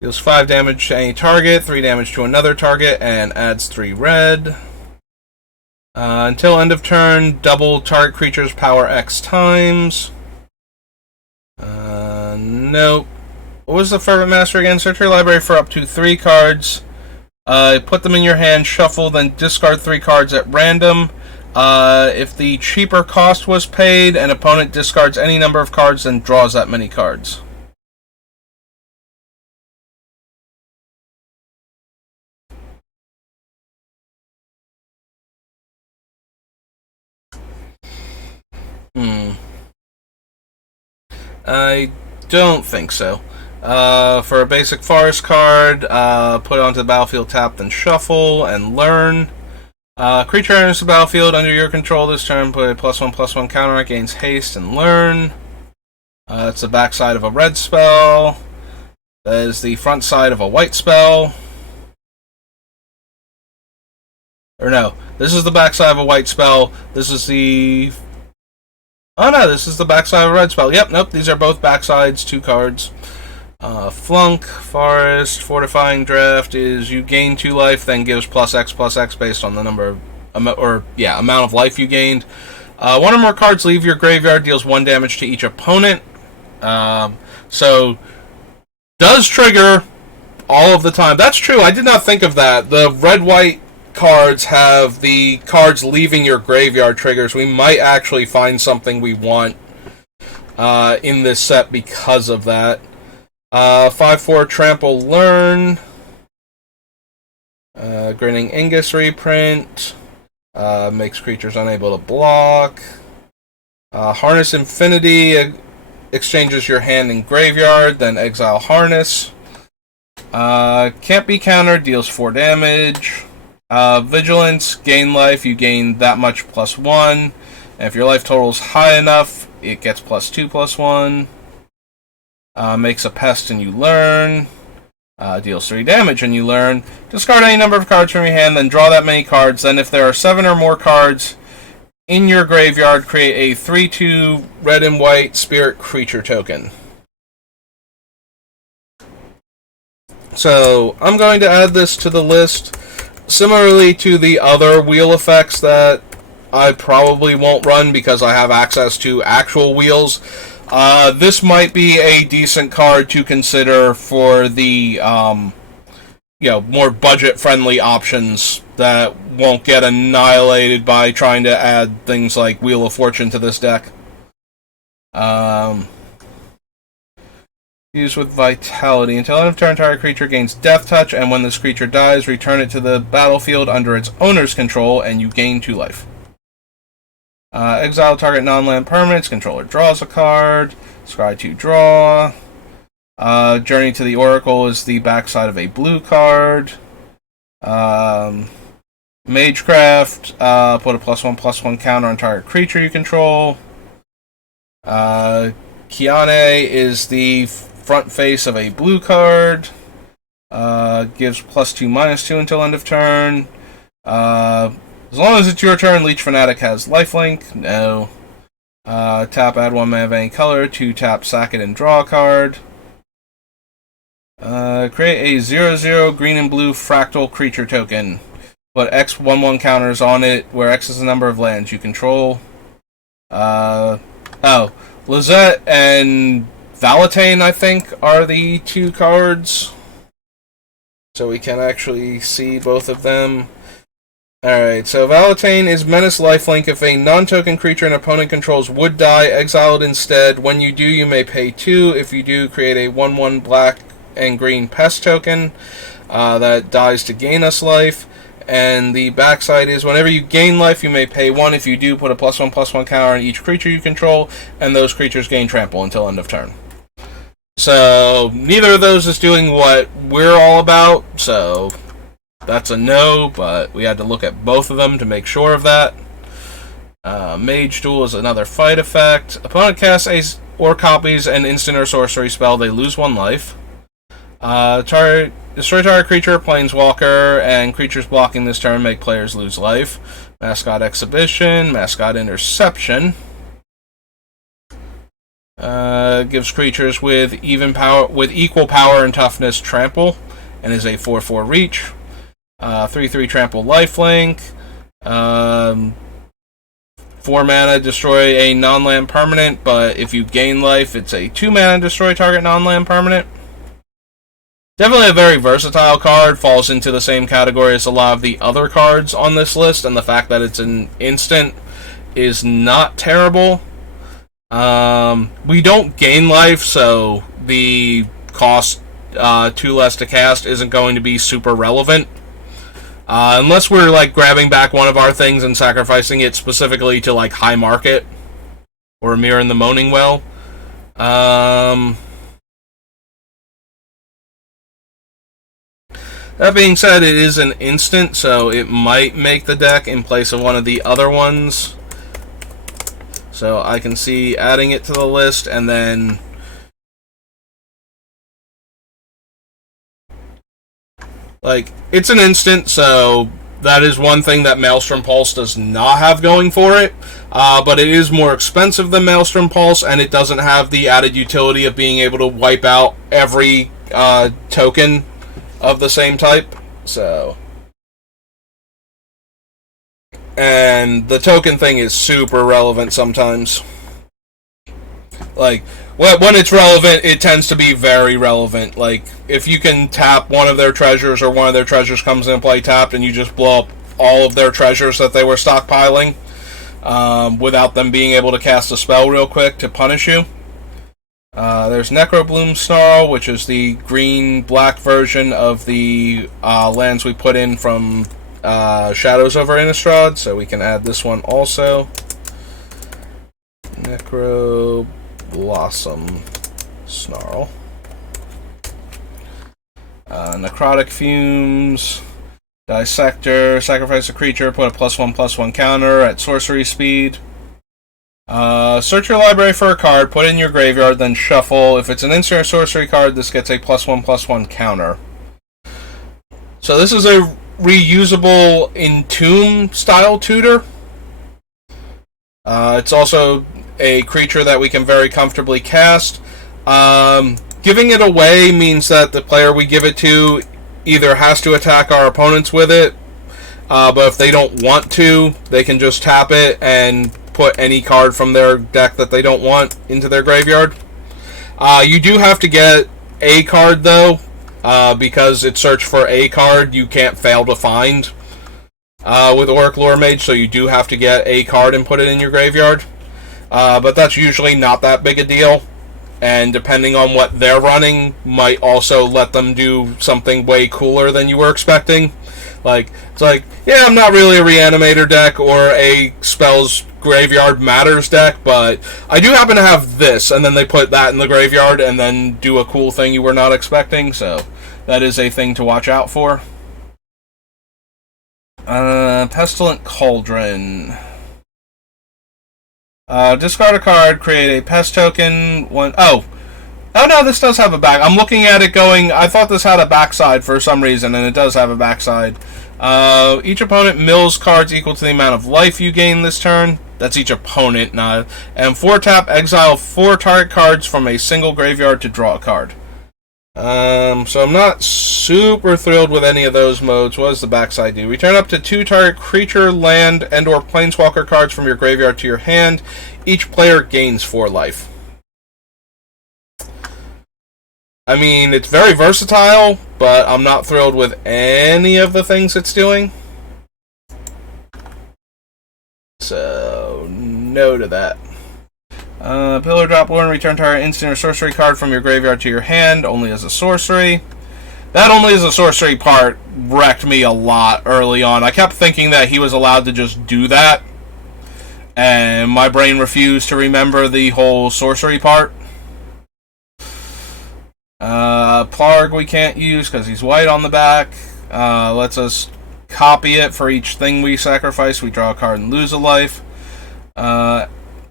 Deals 5 damage to any target, 3 damage to another target, and adds 3 red. Until end of turn, double target creature's power X times. Nope. What was the Fervent Master again? Search your library for up to 3 cards. Put them in your hand, shuffle, then discard 3 cards at random. If the cheaper cost was paid, an opponent discards any number of cards and draws that many cards. I don't think so. For a basic forest card, put it onto the battlefield, tap, then shuffle, and learn. Creature enters the battlefield under your control this turn, put a +1/+1 counter, it gains haste and learn. It's the backside of a red spell. That is the front side of a white spell. Or no, this is the backside of a white spell. This is the... Oh no, this is the backside of a red spell. Yep, nope, these are both backsides, 2 cards. Flunk, Forest, Fortifying Draft is you gain 2 life, then gives +X based on the number of amount of life you gained. One or more cards leave your graveyard, deals 1 damage to each opponent. So does trigger all of the time. That's true. I did not think of that. The red-white cards have the cards leaving your graveyard triggers. We might actually find something we want in this set because of that. 5/4 Trample Learn. Grinning Ingus reprint. Makes creatures unable to block. Harness Infinity exchanges your hand and graveyard, then exile Harness. Can't be countered, deals 4 damage. Vigilance, gain life, you gain that much +1. And if your life total is high enough, it gets +2/+1. Makes a pest and you learn. Deals 3 damage and you learn. Discard any number of cards from your hand, then draw that many cards. Then if there are 7 or more cards in your graveyard, create a 3/2 red and white spirit creature token. So I'm going to add this to the list. Similarly to the other wheel effects that I probably won't run because I have access to actual wheels, this might be a decent card to consider for the more budget-friendly options that won't get annihilated by trying to add things like Wheel of Fortune to this deck. Used with Vitality. Until end of turn, target creature gains Death Touch, and when this creature dies, return it to the battlefield under its owner's control, and you gain 2 life. Exile target non-land permanents. Controller draws a card. Scry 2 draw. Journey to the Oracle is the backside of a blue card. Magecraft. Put a +1/+1 counter on target creature you control. Kiane is the front face of a blue card. Gives +2/-2 until end of turn. As long as it's your turn, Leech Fanatic has lifelink. No. Tap, add 1 mana of any color. 2 tap, sack it, and draw a card. Create a 0/0 green and blue fractal creature token. Put X 1/1 counters on it, where X is the number of lands you control. Lizette and Valentine, I think, are the 2 cards. So we can actually see both of them. Alright, so Valentine is Menace lifelink. If a non-token creature an opponent controls would die, exile it instead. When you do, you may pay 2. If you do, create a 1/1 black and green pest token that dies to gain us life. And the backside is whenever you gain life, you may pay 1. If you do, put a +1/+1 counter on each creature you control, and those creatures gain trample until end of turn. So neither of those is doing what we're all about, so that's a no, but we had to look at both of them to make sure of that. Mage Duel is another fight effect. Opponent casts or copies an instant or sorcery spell, they lose 1 life. Destroy target creature, planeswalker, and creatures blocking this turn make players lose life. Mascot Exhibition, Mascot Interception. Gives creatures with equal power and toughness trample, and is a 4/4 reach. 3/3 trample lifelink. 4 mana, destroy a non-land permanent, but if you gain life, it's a 2 mana, destroy target non-land permanent. Definitely a very versatile card, falls into the same category as a lot of the other cards on this list, and the fact that it's an instant is not terrible. We don't gain life, so the cost 2 less to cast isn't going to be super relevant. Unless we're like grabbing back one of our things and sacrificing it specifically to like High Market or Mirror in the Moaning Well. That being said, it is an instant, so it might make the deck in place of one of the other ones. So I can see adding it to the list, and then like, it's an instant, so That is one thing that Maelstrom Pulse does not have going for it, but it is more expensive than Maelstrom Pulse, and it doesn't have the added utility of being able to wipe out every token of the same type. So, and the token thing is super relevant sometimes. Like, when it's relevant, it tends to be very relevant. Like, if you can tap one of their treasures, or one of their treasures comes in play tapped, and you just blow up all of their treasures that they were stockpiling, without them being able to cast a spell real quick to punish you. There's Necrobloom Snarl, which is the green-black version of the lands we put in from Shadows over Innistrad, so we can add this one also. Necro Blossom Snarl. Necrotic Fumes. Dissector. Sacrifice a creature. Put a +1/+1 counter at sorcery speed. Search your library for a card. Put it in your graveyard. Then shuffle. If it's an instant or sorcery card, this gets a +1/+1 counter. So this is a reusable Entomb style tutor. It's also a creature that we can very comfortably cast. Giving it away means that the player we give it to either has to attack our opponents with it, but if they don't want to, they can just tap it and put any card from their deck that they don't want into their graveyard. You do have to get a card, though, because it's search for a card you can't fail to find with Auric Lore Mage, so you do have to get a card and put it in your graveyard. But that's usually not that big a deal, and depending on what they're running, might also let them do something way cooler than you were expecting. Like, it's like, yeah, I'm not really a Reanimator deck or a Spells Graveyard Matters deck, but I do happen to have this, and then they put that in the graveyard and then do a cool thing you were not expecting, so that is a thing to watch out for. Pestilent Cauldron. Discard a card, create a pest token. Oh no, this does have a back. I'm looking at it going, I thought this had a backside for some reason, and it does have a backside. Each opponent mills cards equal to the amount of life you gain this turn. That's each opponent, not. And 4 tap, exile 4 target cards from a single graveyard to draw a card. So I'm not super thrilled with any of those modes. What does the backside do? Return up to 2 target creature, land, and or planeswalker cards from your graveyard to your hand. Each player gains 4 life. I mean, it's very versatile, but I'm not thrilled with any of the things it's doing. So, no to that. Pillar drop 1, return target instant or sorcery card from your graveyard to your hand, only as a sorcery. That only as a sorcery part wrecked me a lot early on. I kept thinking that he was allowed to just do that, and my brain refused to remember the whole sorcery part. Plarg we can't use because he's white on the back. Lets us copy it for each thing we sacrifice. We draw a card and lose a life.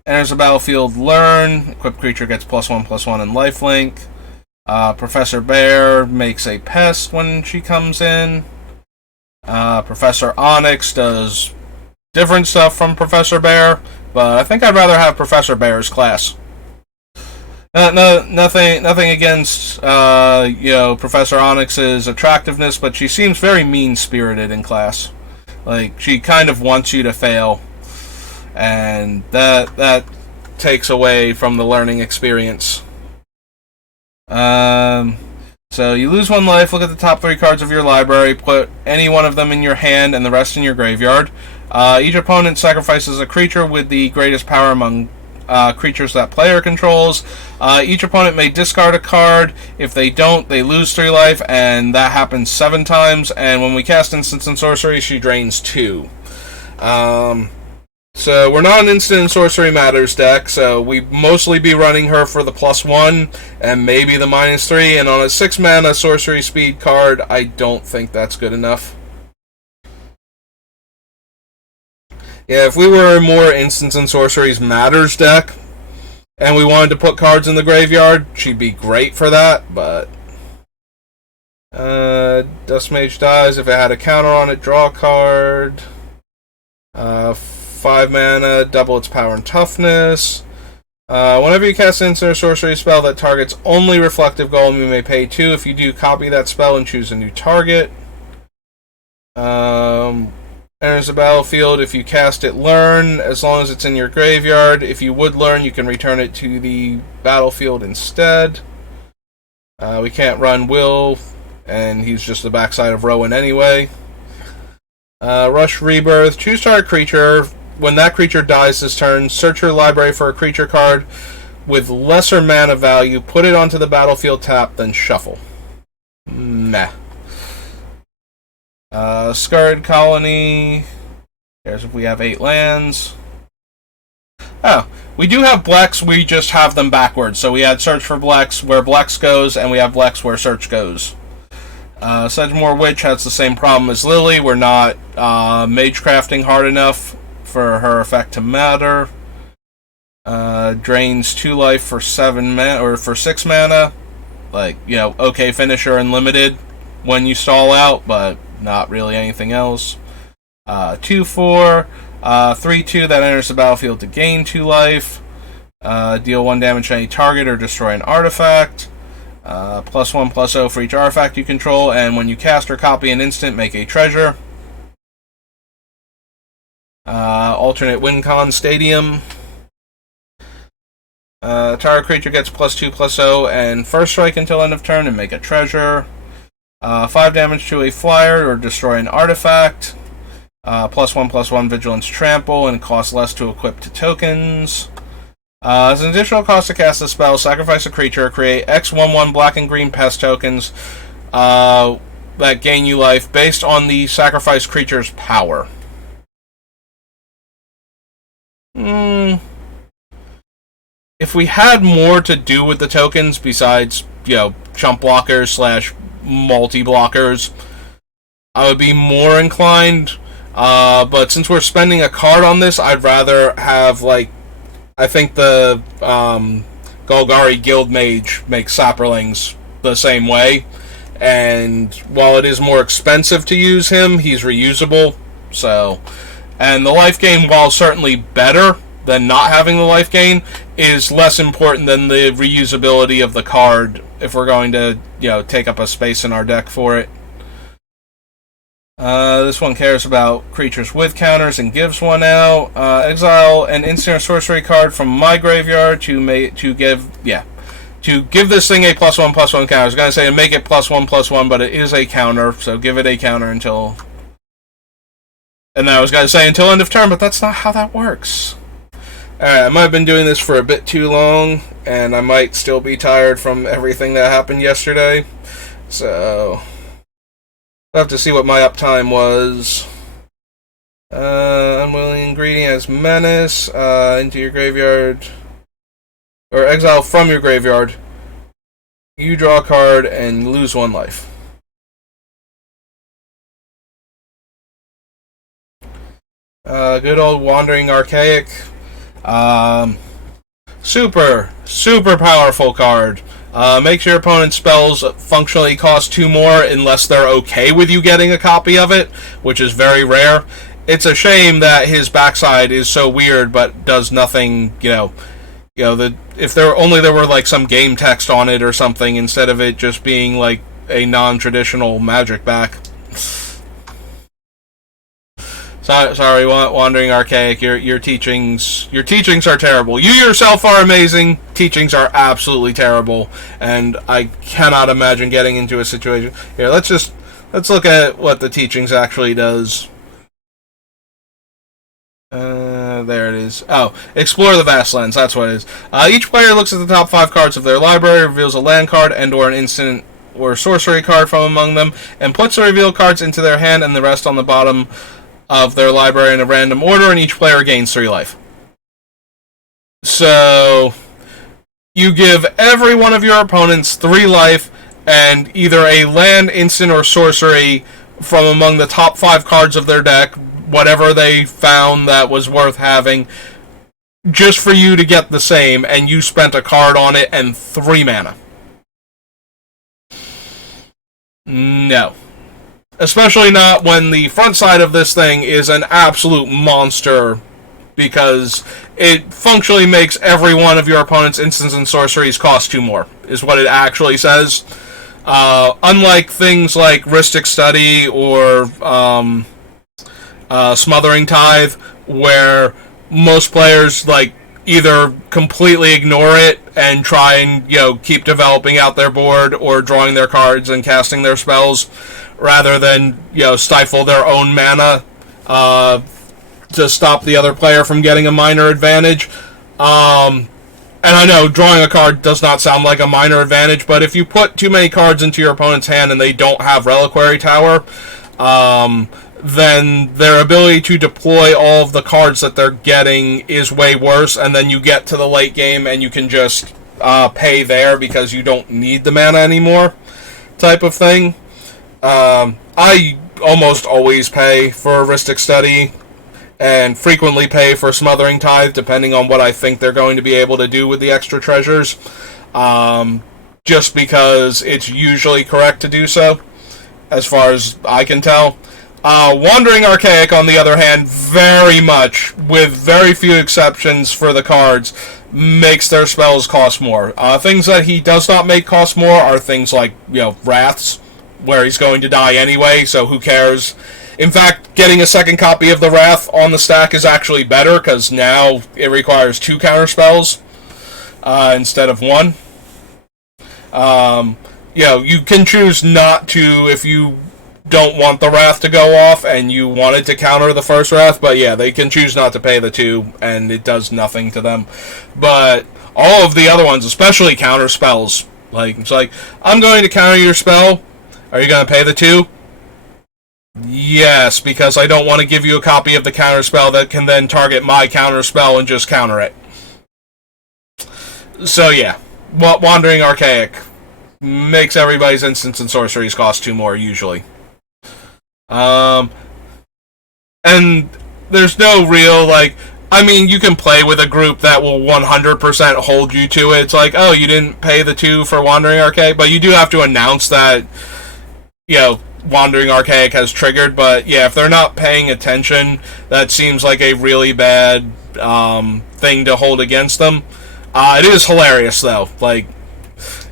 Enters the battlefield, learn. Equipped creature gets +1/+1 in lifelink. Professor Bear makes a pest when she comes in. Professor Onyx does different stuff from Professor Bear, but I think I'd rather have Professor Bear's class. Nothing against Professor Onyx's attractiveness, but she seems very mean-spirited in class. Like, she kind of wants you to fail, and that takes away from the learning experience. So you lose 1 life. Look at the top 3 cards of your library. Put any one of them in your hand and the rest in your graveyard. Each opponent sacrifices a creature with the greatest power among creatures that player controls. Each opponent may discard a card. If they don't, they lose 3 life, and that happens 7 times. And when we cast Instants and Sorcery, she drains 2. So we're not an Instant and Sorcery Matters deck, so we mostly be running her for the +1 and maybe the -3. And on a 6 mana Sorcery Speed card, I don't think that's good enough. Yeah, if we were a more Instants and Sorceries Matters deck, and we wanted to put cards in the graveyard, she'd be great for that, but Dust Mage dies. If it had a counter on it, draw a card. 5 mana, double its power and toughness. Whenever you cast an instant or sorcery spell that targets only Reflective Golem, you may pay 2. If you do, copy that spell and choose a new target. Enters the battlefield. If you cast it, learn, as long as it's in your graveyard. If you would learn, you can return it to the battlefield instead. We can't run Will, and he's just the backside of Rowan anyway. Rush Rebirth. Choose target creature. When that creature dies this turn, search your library for a creature card with lesser mana value, put it onto the battlefield tap, then shuffle. Meh. Scarred Colony. There's if we have 8 lands. Oh, we do have Blex, we just have them backwards. So we had Search for Blex where Blex goes, and we have Blex where Search goes. Sedgemoor Witch has the same problem as Lily. We're not magecrafting hard enough for her effect to matter. Drains 2 life for 7 mana or for 6 mana. Like, you know, okay finisher and limited when you stall out, but not really anything else. 2/4, 3/2 that enters the battlefield to gain 2 life. Deal 1 damage to any target or destroy an artifact. +1/+0 for each artifact you control, and when you cast or copy an instant, make a treasure. Alternate win-con Stadium. Target creature gets +2/+0 and first strike until end of turn and make a treasure. 5 damage to a flyer or destroy an artifact. +1/+1 vigilance trample and costs less to equip to tokens. As an additional cost to cast the spell, sacrifice a creature, create X/1/1 black and green pest tokens that gain you life based on the sacrificed creature's power. If we had more to do with the tokens besides, you know, chump blockers / multi-blockers, I would be more inclined. But since we're spending a card on this, I'd rather have, like, I think the Golgari Guild Mage makes Saproings the same way. And while it is more expensive to use him, he's reusable. So, and the life gain, while certainly better than not having the life gain, is less important than the reusability of the card if we're going to, you know, take up a space in our deck for it. This one cares about creatures with counters and gives one out. Exile an instant or sorcery card from my graveyard to give this thing a +1/+1 counter. I was going to say make it +1/+1, but it is a counter, so give it a counter until... And then I was going to say until end of turn, but that's not how that works. Alright, I might have been doing this for a bit too long, and I might still be tired from everything that happened yesterday. So... I'll have to see what my uptime was. Unwilling Ingredient as Menace. Into your graveyard. Or exile from your graveyard. You draw a card and lose 1 life. Good old Wandering Archaic. Super powerful card. Makes your opponent's spells functionally cost 2 more unless they're okay with you getting a copy of it, which is very rare. It's a shame that his backside is so weird, but does nothing. If there were like some game text on it or something instead of it just being like a non-traditional Magic back. Sorry, Wandering Archaic. Your teachings are terrible. You yourself are amazing. Teachings are absolutely terrible, and I cannot imagine getting into a situation here. Let's look at what the teachings actually does. There it is. Oh, explore the vast lands. That's what it is. Each player looks at the top 5 cards of their library, reveals a land card and/or an instant or sorcery card from among them, and puts the revealed cards into their hand and the rest on the bottom of their library in a random order, and each player gains 3 life. So, you give every one of your opponents 3 life, and either a land, instant, or sorcery from among the top 5 cards of their deck, whatever they found that was worth having, just for you to get the same, and you spent a card on it and 3 mana. No. Especially not when the front side of this thing is an absolute monster, because it functionally makes every one of your opponent's instants and sorceries cost 2 more, is what it actually says. Unlike things like Rhystic Study or Smothering Tithe, where most players like either completely ignore it and try and keep developing out their board or drawing their cards and casting their spells, rather than stifle their own mana to stop the other player from getting a minor advantage. And I know drawing a card does not sound like a minor advantage, but if you put too many cards into your opponent's hand and they don't have Reliquary Tower, then their ability to deploy all of the cards that they're getting is way worse, and then you get to the late game and you can just pay there because you don't need the mana anymore, type of thing. I almost always pay for a Rhystic Study, and frequently pay for Smothering Tithe, depending on what I think they're going to be able to do with the extra treasures, just because it's usually correct to do so, as far as I can tell. Wandering Archaic, on the other hand, very much, with very few exceptions for the cards, makes their spells cost more. Things that he does not make cost more are things like, Wraths, where he's going to die anyway, so who cares? In fact, getting a second copy of the Wrath on the stack is actually better, because now it requires 2 counterspells instead of 1. You can choose not to if you don't want the Wrath to go off and you wanted to counter the first Wrath, but yeah, they can choose not to pay the 2, and it does nothing to them. But all of the other ones, especially counter spells, it's like, I'm going to counter your spell, are you going to pay the 2? Yes, because I don't want to give you a copy of the counterspell that can then target my counterspell and just counter it. So yeah, Wandering Archaic makes everybody's instants and sorceries cost 2 more, usually. And there's no real, you can play with a group that will 100% hold you to it. It's like, oh, you didn't pay the 2 for Wandering Archaic, but you do have to announce that, Wandering Archaic has triggered. But yeah, if they're not paying attention, that seems like a really bad thing to hold against them. It is hilarious though,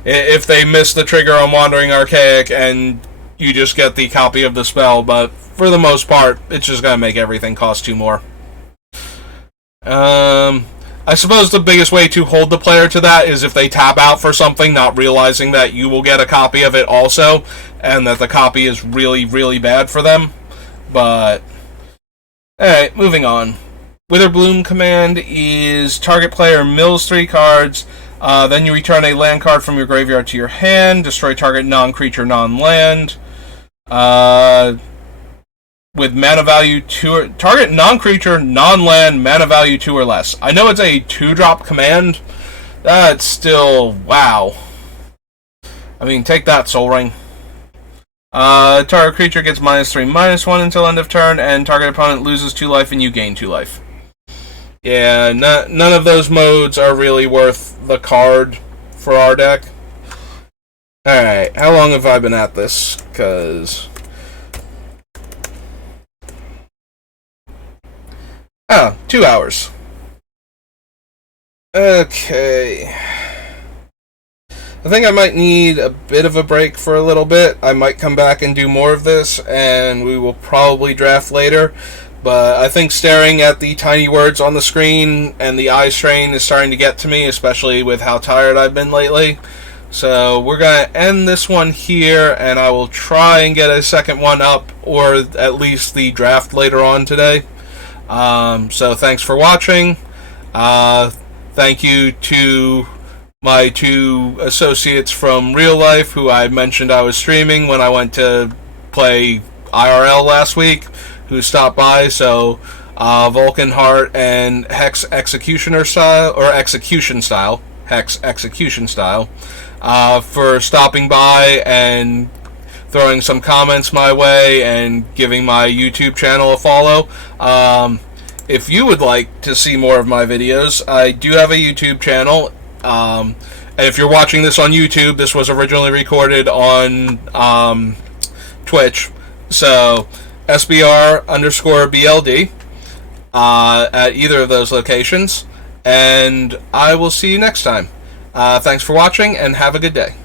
if they miss the trigger on Wandering Archaic and you just get the copy of the spell, but for the most part it's just gonna make everything cost 2 more. I suppose the biggest way to hold the player to that is if they tap out for something, not realizing that you will get a copy of it also, and that the copy is really, really bad for them. But, alright, moving on. Witherbloom command is target player mills 3 cards, then you return a land card from your graveyard to your hand, destroy target non-creature, non-land, with mana value 2, target non-creature, non-land, mana value 2 or less. I know it's a 2-drop command. That's still, wow. I mean, take that, Sol Ring. Target creature gets -3/-1 until end of turn, and target opponent loses 2 life and you gain 2 life. Yeah, none of those modes are really worth the card for our deck. Alright, how long have I been at this? Because... 2 hours. Okay. I think I might need a bit of a break for a little bit. I might come back and do more of this, and we will probably draft later. But I think staring at the tiny words on the screen and the eye strain is starting to get to me, especially with how tired I've been lately. So we're going to end this one here, and I will try and get a second one up, or at least the draft later on today. So thanks for watching. Thank you to my 2 associates from real life who I mentioned I was streaming when I went to play IRL last week, who stopped by. So Vulcan Heart and Hex Execution Style, for stopping by and throwing some comments my way and giving my YouTube channel a follow. If you would like to see more of my videos, I do have a YouTube channel. And if you're watching this on YouTube, this was originally recorded on Twitch. So, SBR underscore BLD at either of those locations. And I will see you next time. Thanks for watching, and have a good day.